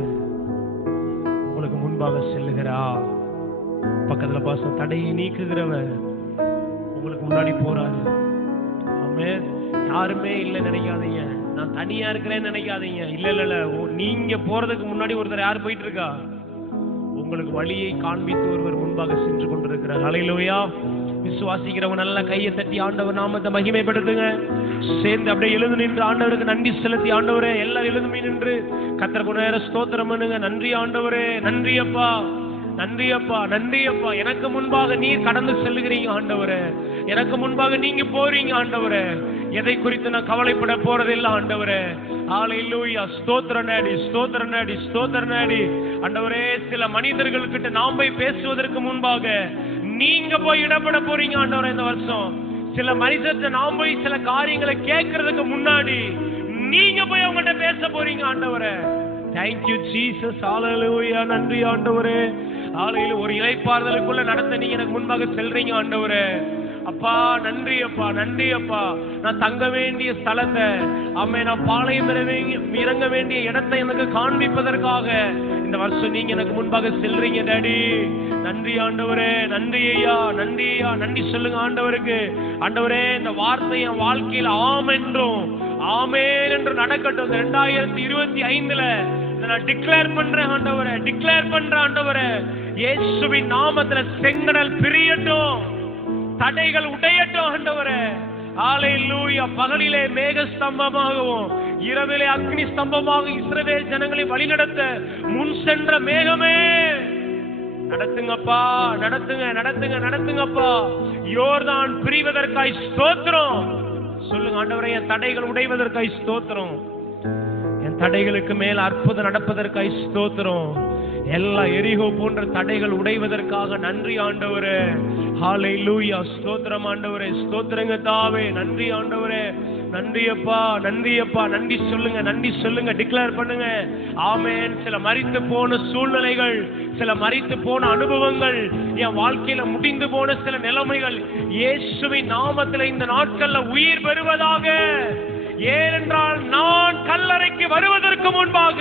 உங்களுக்கு முன்பாக செல்லுகிறா. பக்கத்துல பாசம் தடையை நீக்குகிறவர் உங்களுக்கு முன்னாடி போறாரு. ஆமென். யாருமே இல்லை நினைக்காதீங்க, நான் தனியா இருக்கிறேன்னு நினைக்காதீங்க. இல்ல இல்ல இல்ல, நீங்க போறதுக்கு முன்னாடி ஒருத்தர் யார் போயிட்டு இருக்கா, உங்களுக்கு வழியை காண்பித்து ஒருவர் முன்பாக சென்று கொண்டிருக்கிறார். அல்லேலூயா. விசுவாசிக்கிறவங்க நல்ல கையை தட்டி ஆண்டவர் நாமத்தை மகிமைப்படுத்துங்க. சேர்ந்து அப்படியே எழுந்து நின்று ஆண்டவருக்கு நன்றி செலுத்தி, ஆண்டவரே எல்லாரும் எழுந்துமே நின்று கர்த்தருக்கு நேரம் ஸ்தோத்திரம் பண்ணுங்க. நன்றி ஆண்டவரே, நன்றி அப்பா, நன்றி அப்பா, நன்றி அப்பா. எனக்கு முன்பாக நீர் கடந்து செல்லுகிறீங்க ஆண்டவரே, எனக்கு முன்பாக நீங்க போறீங்க ஆண்டவரே. எதை குறித்து நான் கவலைப்பட போறதில்லை ஆண்டவரே. ஹல்லேலூயா, ஸ்தோத்திரம் நாடி, ஸ்தோத்திரம் நாடி, ஸ்தோத்திரம் நாடி. ஆண்டவரே, சில மனிதர்கள்கிட்ட நாம் போய் பேசுவதற்கு முன்பாக நீங்க போய் இடப்பட போறீங்க ஆண்டவரே. இந்த வருஷம் சில மனிதர்கிட்ட நாம் போய் சில காரியங்களை கேட்கறதுக்கு முன்னாடி நீங்க போய் அவங்ககிட்ட பேச போறீங்க ஆண்டவரே. Thank you Jesus. ஹல்லேலூயா, நன்றி ஆண்டவரே. ஹல்லேலூயா, ஒரு இளைப்பாறுதலுக்குள்ள நடத்த நீங்க எனக்கு முன்பாக செல்றீங்க ஆண்டவரே. அப்பா நன்றி அப்பா, நன்றி அப்பா. நான் தங்க வேண்டிய ஸ்தலத்தை, அம்மே நான் பாளையம் இறங்க வேண்டிய இடத்தை எனக்கு காண்பிப்பதற்காக இந்த வருஷம் நீங்க எனக்கு முன்பாக செல்றீங்க டாடி. நன்றி ஆண்டவரே, நன்றி ஐயா, நன்றி ஐயா, நன்றி சொல்லுங்க ஆண்டவருக்கு. ஆண்டவரே, இந்த வார்த்தை என் வாழ்க்கையில் ஆம் என்றும் ஆமென் என்று நடக்கட்டும். 2025 நான் டிக்ளேர் பண்றேன் ஆண்டவரே, டிக்ளேர் பண்றேன் ஆண்டவரே. இயேசுவின் நாமத்துல செங்கடல் பிரியட்டும், தடைகள் உடையட்டும் ஆண்டவரே. ஹல்லேலூயா. பகலிலே மேக ஸ்தம்பமாகவும் இரவிலே அக்னி ஸ்தம்பமாக இஸ்ரவேல் ஜனங்களை வழிநடத்த முன் சென்ற மேகமே நடத்துங்கப்பா, நடத்துங்க, நடத்துங்க, நடத்துங்கப்பா. யோர்தான் பிரிவதற்காய் ஸ்தோத்திரம் சொல்லுங்க ஆண்டவரே. என் தடைகள் உடைவதற்காய் ஸ்தோத்திரம், என் தடைகளுக்கு மேல் அற்புதம் நடப்பதற்காய் ஸ்தோத்திரம். எல்லா எரிகோ போன்ற தடைகள் உடைவதற்காக நன்றி ஆண்டவரே. ஹல்லேலூயா, ஸ்தோத்திரம் ஆண்டவரே, ஸ்தோத்திரங்க தாவே. நன்றி ஆண்டவரே, நன்றி அப்பா, நன்றி அப்பா. நன்றி சொல்லுங்க, நன்றி சொல்லுங்க, டிக்ளேர் பண்ணுங்க. ஆமென். சில மரித்து போன சூழ்நிலைகள், சில மரித்து போன அனுபவங்கள், என் வாழ்க்கையில முடிந்து போன சில நிலைமைகள் இயேசுவின் நாமத்தில் இந்த நாட்கள்ல உயிர் பெறுவதாக. ஏனென்றால் நான் கல்லறைக்கு வருவதற்கு முன்பாக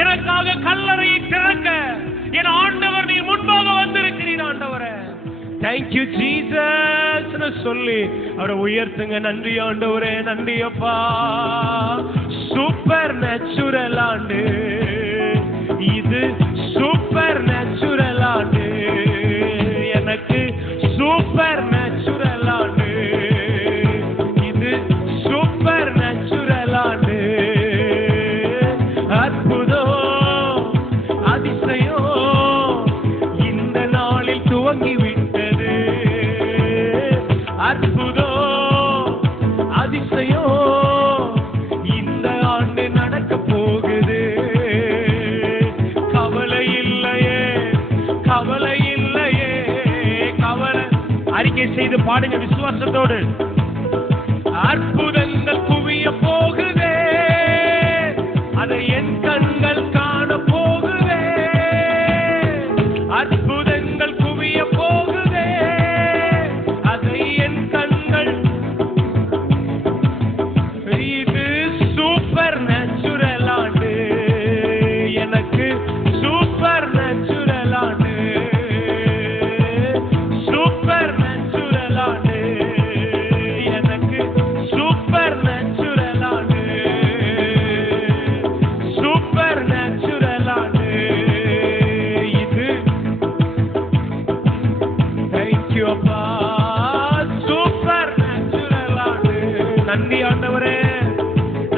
எனக்காக கல்லறையை திறக்க என் ஆண்டவர் நீ முன்பாக வந்திருக்கிறீர் ஆண்டவரே. Thank you Jesus சொல்லி அவரை உயர்த்துங்க. நன்றி ஆண்டவரே, நன்றி அப்பா. சூப்பர் நேச்சுரல் ஆண்டு இது, சூப்பர் நேச்சுரல் ஆண்டு எனக்கு, சூப்பர் நேச்சுரல் ஆண்டு இது, சூப்பர் நேச்சுரல் ஆண்டு. அற்புதம் அதிசயம் இந்த நாளில் துவங்கிவிட்டது. அற்புதம் அதிசயம் இந்த ஆண்டு நடக்க போகுது. கவலை இல்லையே, கவலை இல்லையே, கவலை. அறிக்கை செய்து பாடுங்க விசுவாசத்தோடு. அற்புதங்கள் குவிய போகுதே, அதை என் கண்கள் காண போகுதே. அற்புதங்கள் குவிய போகுதே, அதை என் கண்கள். இது சூப்பர் நேச்சுரல் ஆண்டு எனக்கு, சூப்பர் நேச்சுரல் ஆண்டு, சூப்பர் நேச்சுரல் ஆண்டு எனக்கு, சூப்பர் நேச்சுரல் ஆண்டு, சூப்பர் நேச்சுரல் ஆண்டு இது. Thank you அப்பா, சூப்பர் நேச்சுரல் ஆண்டு. நன்றி ஆண்டவரே,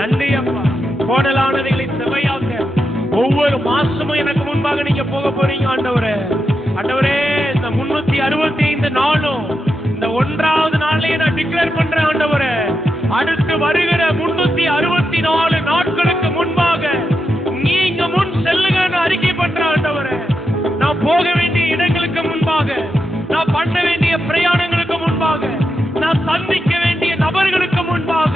நன்றி அப்பா. கோணலானதைகளை செவையாக்க ஒவ்வொரு மாசமும் எனக்கு முன்பாக நீங்க போக போறீங்க ஆண்டவரே. ஆண்டவரே, இந்த 365 நாளும் இந்த 1வது நாளையே நான் டிக்ளேர் பண்றேன் ஆண்டவரே. அடுத்து வருகிற 364 நாட்களுக்கு முன்பாக நீங்க முன் செல்லுங்கன்னு அறிக்கை பண்றேன் ஆண்டவரே. நான் போக வேண்டிய இடங்களுக்கு முன்பாக, நான் பண்ண வேண்டிய பிரயாணங்களுக்கு முன்பாக, நான் சந்திக்க வேண்டிய நபர்களுக்கு முன்பாக,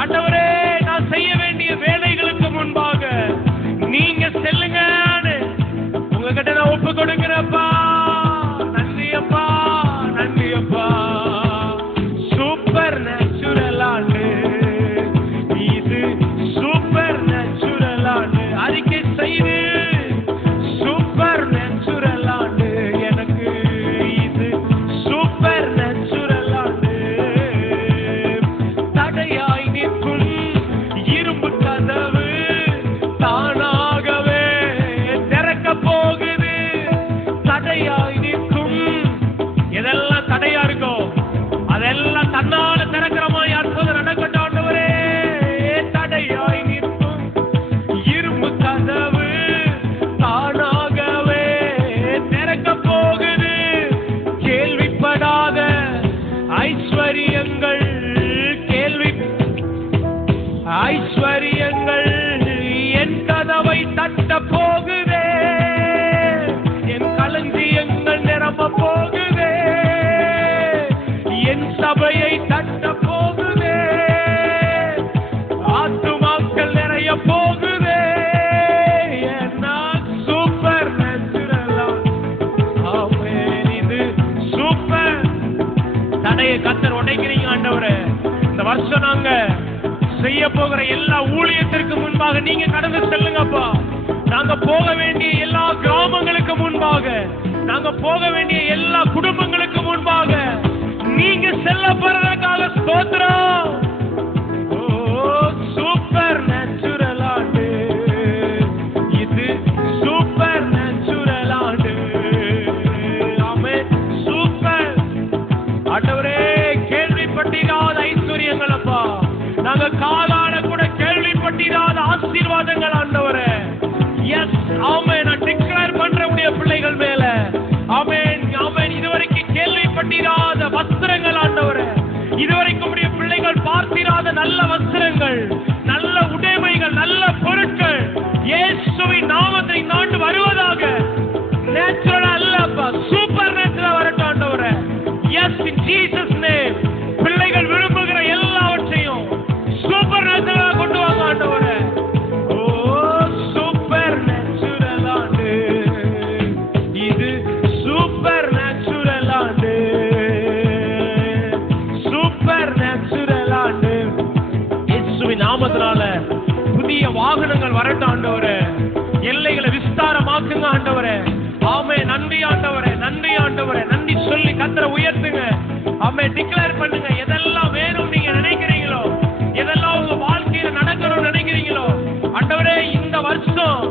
ஆண்டவரே நான் செய்ய வேண்டிய வேலைகளுக்கு முன்பாக நீங்க செல்லுங்கன்னு உங்ககிட்ட நான் ஒப்பு கொடுக்கிறப்பா. நன்றி அப்பா, நன்றி அப்பா. சூப்பர் நேச்சுரல் ஆண்டு இது, சூப்பர் நேச்சுரல் ஆண்டு. அறிக்கை செய்து, சூப்பர் நேச்சுரல் ஆண்டு எனக்கு இது, சூப்பர் நேச்சுரல் ஆண்டு. தடையாய் நிற்கும் தடையை கர்த்தர் உடைக்கிறீங்க ஆண்டவரே. இந்த வருஷம் நாங்க செய்ய போகிற எல்லா ஊழியத்திற்கு முன்பாக நீங்க கடந்து செல்லுங்கப்பா. நாங்க போக வேண்டிய எல்லா கிராமங்களுக்கு முன்பாக, நாங்க போக வேண்டிய எல்லா குடும்பங்களுக்கு முன்பாக நீங்க செல்ல போறதுக்காக ஸ்தோத்திரம். சூப்பர் நேச்சுரல் ஆண்டு இது, சூப்பர் நேச்சுரல் ஆண்டு. ஆமென். சூப்பர் ஆண்டவரே. கேள்விப்பட்டிராத ஐஸ்வர்யங்கள் அப்பா, நாங்க காலால கூட கேள்விப்பட்டிராத ஆசீர்வாதங்கள் ஆண்டவரே. எஸ் ஆமென். நான் டிக்ளேர் பண்ற உடைய பிள்ளைகள் மேல ஆமென் ஆமென். இதுவரைக்கும் கேள்விப்பட்டிராத வஸ்திரங்கள் ஆண்டவரே, இதுவரைக்கும் உடைய பிள்ளைகள் பார்த்திராத நல்ல வஸ்திரங்கள், நல்ல உடைமைகள், நல்ல பொருட்கள் இயேசுவின் நாமத்தில் இந்த ஆண்டு வருவதாக. நேச்சுரலா அல்லப்பா, சூப்பர் நேச்சுரலா வரட்டும் ஆண்டவரே. Yes in Jesus name. பிள்ளைகள் விரும்புகிற எல்லாவற்றையும் சூப்பர் நேச்சுரலா கொண்டு வாங்க ஆண்டவரே. ஓ சூப்பர் நேச்சுரல் ஆண்டு இது, சூப்பர் நேச்சுரல் ஆண்டு, சூப்பர் நேச்சுரல் ஆண்டு. இயேசுவின் நாமத்தினால புதிய வாகனங்கள் வரட்டும் ஆண்டவரே. எல்லைகளை விஸ்தாரமாக்குங்க ஆண்டவரே. ஆமே. நன்றி ஆண்டவரே, நன்றி ஆண்டவரே. நன்றி சொல்லி கர்த்தரை உயர்த்துங்க. ஆமே. டிக்ளேர் பண்ணுங்க. எதெல்லாம் வேணும் நீங்க நினைக்கிறீங்களோ, எதெல்லாம் உங்க வாழ்க்கையில நடக்கணும்னு நினைக்கிறீங்களோ ஆண்டவரே, இந்த வருஷம்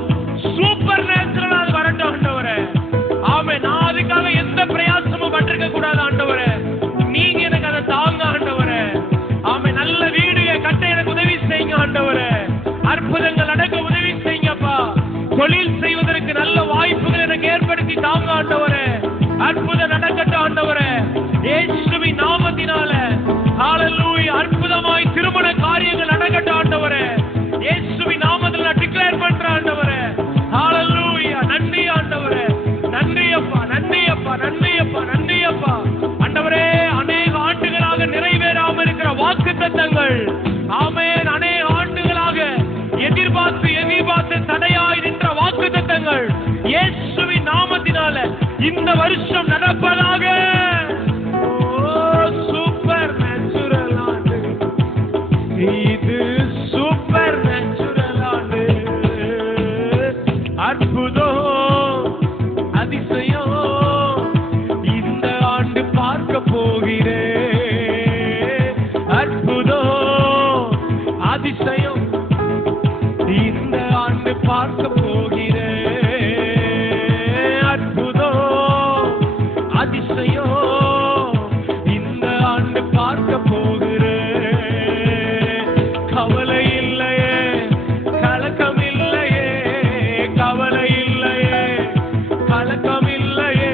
சூப்பர் நேச்சுரலா அது வரட்டும் ஆண்டவரே. ஆமே. நான் அதுக்காக எந்த பிரயாசமும் பட்டிருக்க கூடாது ஆண்டவரே. நீங்க எனக்கு அதை தாங்க ஆண்டவரே. ஆமே. நல்ல வீடு கட்ட எனக்கு உதவி செய்யுங்க ஆண்டவரே. அற்புதங்கள் நடக்க உதவி செய்யுங்கப்பா. தொழில் செய்வதற்கு நல்ல வாய்ப்புகள் எனக்கு ஏற்படுத்தி தாங்க ஆண்டவரே. அற்புதம் நடக்கட்டும் ஆண்டவரே. இயேசுவின் நாமத்தினால ஹalleluya. அற்புதமாய் திருமண காரியங்கள் நடக்கட்டும் ஆண்டவரே. இயேசுவின் நாமத்தில் நான் டிக்ளேர் பண்றேன் ஆண்டவரே. ஹalleluya. நன்றி ஆண்டவரே. நன்றி அப்பா, நன்றி அப்பா, நன்றி அப்பா, நன்றி அப்பா. ஆண்டவரே, அநேக ஆண்டுகளாக நிறைவேறாமல் இருக்கிற வாக்குத்தத்தங்கள் ஆமென், அநேக ஆண்டுகளாக எதிர்பார்த்து எதிர்பார்த்து தடையாய் நின்ற வாக்குத்தத்தங்கள் இயேசுவின் நாமத்தினால இந்த வருஷம் நடப்பதாக. சூப்பர் நேச்சுரல் ஆண்டு இது, சூப்பர் நேச்சுரல் ஆண்டு. அற்புதம் அதிசயம் இந்த ஆண்டு பார்க்க போகிறேன். அற்புதம் அதிசயம் இந்த ஆண்டு பார்க்க போகிறேன். அற்புதம் அதிசயம் இந்த ஆண்டு பார்க்க போகிறேன். கவலை இல்லையே, கலக்கம் இல்லையே, கவலை இல்லையே, கலக்கம் இல்லையே.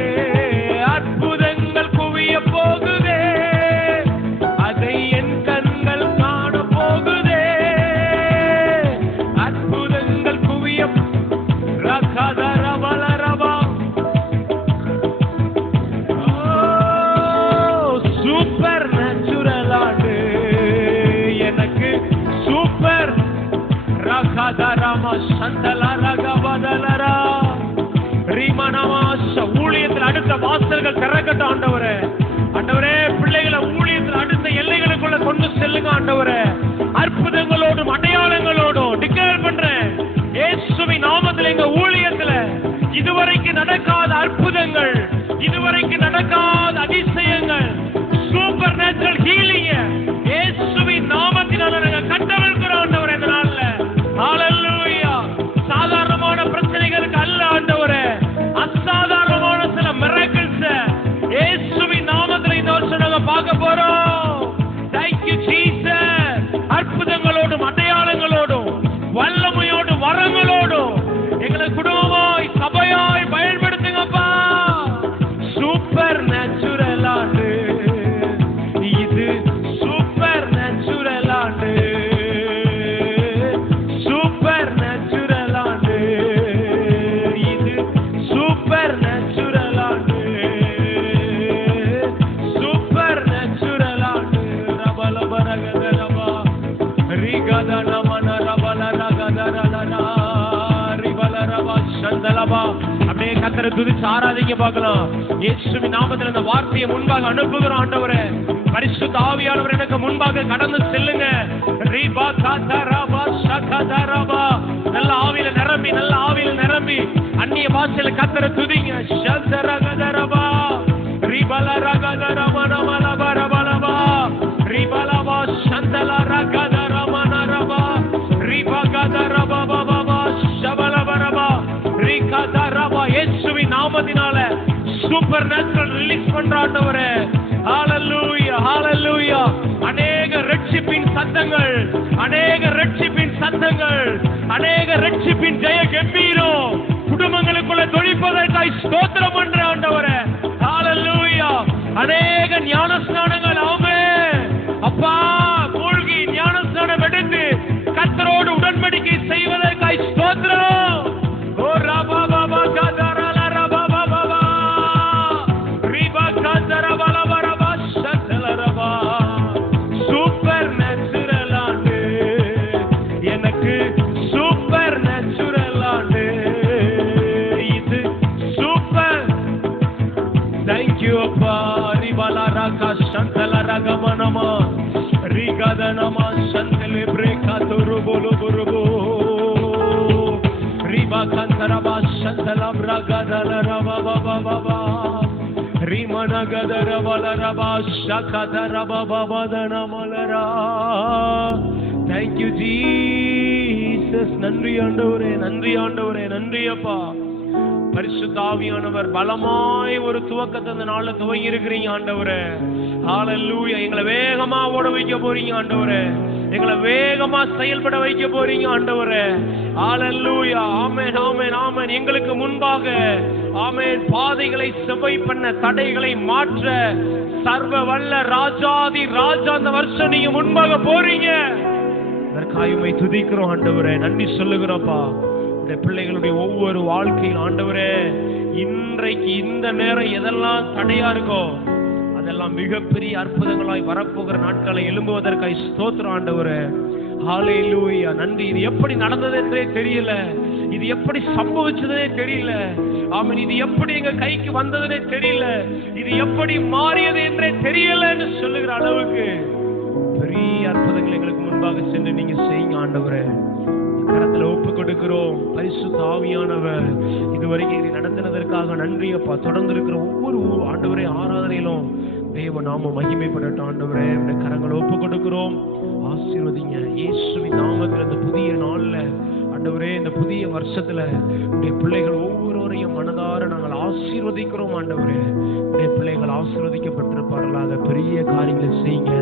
அற்புதங்கள் குவிய போகுதே, அதை என் கண்கள் காண போகுதே. அற்புதங்கள் குவிய ரகதரவலரவா. சூப்பர் நேச்சுரல் ஆண்டு எனக்கு, சூப்பர் ரகதரமா சந்தல ரகவதலரா ரீமனமாஷ. ஊழியத்தில் அடுத்த வாசல்கள் திறக்கட்டும் ஆண்டவரே. ஆண்டவரே, பிள்ளைகளை ஊழியத்தில் அடுத்த எல்லைகளுக்குள்ள கொண்டு செல்லுங்க ஆண்டவரே. அற்புதங்களோடும் அடையாளங்களோடும் டிக்ளேர் பண்றேன் இயேசுவின் நாமத்தில். எங்க ஊழியத்துல இதுவரைக்கும் நடக்காத அற்புதங்கள், இதுவரைக்கும் நடக்காத அதிசயங்கள், சூப்பர் நேச்சுரல் ஹீலிங் இயேசுவின் நாமத்தினால நாங்க கட்டவிழ்க்கிறோம் ஆண்டவரே. இந்த நாள்ல ஹalleluya. சாதாரணமான பிரச்சனைகளுக்கு அல்ல ஆண்டவரே, அசாதாரணமான சில மிராக்கிள்ஸ் இயேசுவின் நாமத்தில் இந்த வருஷம் நாங்க பார்க்க போறோம். Thank you Jesus. அற்புதங்களோடும் அடையாளங்களோடும் வல்லமையோடும் வரங்களோடும் எங்களை குடும்பமாய் சபையாய் பயன்படுத்துங்கப்பா. சூப்பர் நேச்சுரல் கர்த்தரை துதிச்சு ஆராதிங்க பார்க்கலாம். இயேசுவின் நாமத்தில் இந்த வார்த்தையை முன்பாக அனுப்புகிறோம் ஆண்டவரே. பரிசுத்த ஆவியானவர் எனக்கு முன்பாக கடந்து செல்லுங்க. ரீபா காதரபா ஷகதரபா. நல்ல ஆவியில நிரம்பி, நல்ல ஆவியில நிரம்பி அந்நிய பாஷையில கர்த்தரை துதிங்க. ஷந்தரகதரபா ரிபலரகதரபா நமலபரபலபா ரிபலபா ஷந்தலரகதரமனரபா ரிபகதரபா பபபா ஷபலபரபா ரிகதரபா. இயேசுவின் நாமத்தினால சூப்பர் நேச்சுரல் ரிலீஸ் பண்றாண்டவரே. ஹalleluya ஹalleluya. அநேக ரட்சிப்பின் சத்தங்கள், அநேக ரட்சிப்பின் சத்தங்கள், அநேக ரட்சிப்பின் ஜெய கம்பீரம் குடும்பங்களுக்குள்ள தொழிப்பதற்காய் ஸ்தோத்திரம் பண்ற ஆண்டவரே. ஹalleluya. அநேக ஞானஸ்நானங்கள் ஆமென் அப்பா. மூழ்கி ஞானஸ்நானம் எடுத்து கர்த்தரோடு உடன்படிக்கை செய்வதற்காய் ஸ்தோத்திரம். ஓ ரபா பாபா கதரல ரபா பாபா ரிபா கதரபா லபரபா ஷதலரபா. சூப்பர் நேச்சுரல் ஆண்டு எனக்கு, சூப்பர் நேச்சுரல் ஆண்டு இது, சூப்பர். Thank you அப்பா. ரிபலா ரகா ஷந்தல ரகமனமா ரிகதனமா ஷந்தலே பிரேகா துருபுலு புருபு ரிபா கந்தரபா ஷந்தலம் ரகதல ரபா பாபா பாபா ரிமனகதரபல ரபா ஷகதரபா பாபா தனமலரா. Thank you Jesus. நன்றி ஆண்டவரே, நன்றி ஆண்டவரே, நன்றி அப்பா. பரிசுத்த ஆவியானவர் பலமாய் ஒரு துவக்கத்தை அந்த நாள்ல துவங்கி இருக்கிறீங்க ஆண்டவரே. ஹalleluya. எங்களை வேகமா ஓட வைக்க போறீங்க ஆண்டவரே. எங்களை வேகமா செயல்பட வைக்க போறீங்க ஆண்டவரே. ஹalleluya. ஆமென் ஆமென் ஆமென். எங்களுக்கு முன்பாக ஆமென் பாதைகளை செவ்வை பண்ண, தடைகளை மாற்ற சர்வ வல்ல ராஜாதி ராஜா அந்த வருஷம் நீங்க முன்பாக போறீங்க. அதற்காக உம்மை துதிக்கிறோம் ஆண்டவரே. நன்றி சொல்லுகிறோம்ப்பா. பிள்ளைகளுடைய ஒவ்வொரு வாழ்க்கையில் ஆண்டவரே, இன்றைக்கு இந்த நேரம் எதெல்லாம் தடையா இருக்கோ அதெல்லாம் மிகப்பெரிய அற்புதங்களாய் வரப்போகிற நாட்களை எழும்புவதற்காக ஸ்தோத்திரம் ஆண்டவரே. ஹalleluya. நன்றி. இது எப்படி நடந்தது என்றே தெரியல, இது எப்படி சம்பவிச்சதே தெரியல. ஆமென். இது எப்படி எங்க கைக்கு வந்ததுன்னே தெரியல, இது எப்படி மாறியது என்றே தெரியல என்று சொல்லுகிற அளவுக்கு பெரிய அற்புதங்கள் எங்களுக்கு முன்பாக சென்று நீங்க செய்யுங்க ஆண்டவரே. கரத்துல ஒப்பு கொடுக்கிறோம். பரிசுத்த ஆவியானவர் இதுவரைக்கும் நடத்தினதற்காக நன்றி அப்பா. தொடர்ந்து இருக்கிற ஒவ்வொரு ஆண்டவரே ஆராதனையிலும் தேவ நாம மகிமைப்படட்டும் ஆண்டவரே. கரங்களை ஒப்பு கொடுக்கிறோம். ஆசீர்வதிங்க இயேசுவின் நாமத்தில். இந்த புதிய நாள்ல ஆண்டவரே, இந்த புதிய வருஷத்துல உடைய பிள்ளைகள் ஒவ்வொருவரையும் மனதார நாங்கள் ஆசீர்வதிக்கிறோம் ஆண்டவரே. உடைய பிள்ளைகள் ஆசீர்வதிக்கப்பட்டிருப்பார்களாக. பெரிய காரியங்களை செய்யுங்க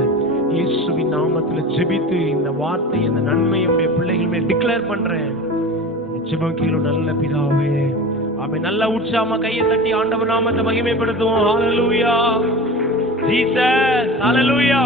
இயேசுவின் நாமத்துல ஜெபித்து இந்த வார்த்தை, இந்த நன்மையை உடைய பிள்ளைகள் மேல் டிக்ளேர் பண்றேன். ஜெபம் நல்ல பிதாவே. ஆமென். நல்ல உற்சாகமா கையை தட்டி ஆண்டவர் நாமத்தை மகிமைப்படுத்துவோம். ஹalleluya. ஜீசஸ். ஹalleluya.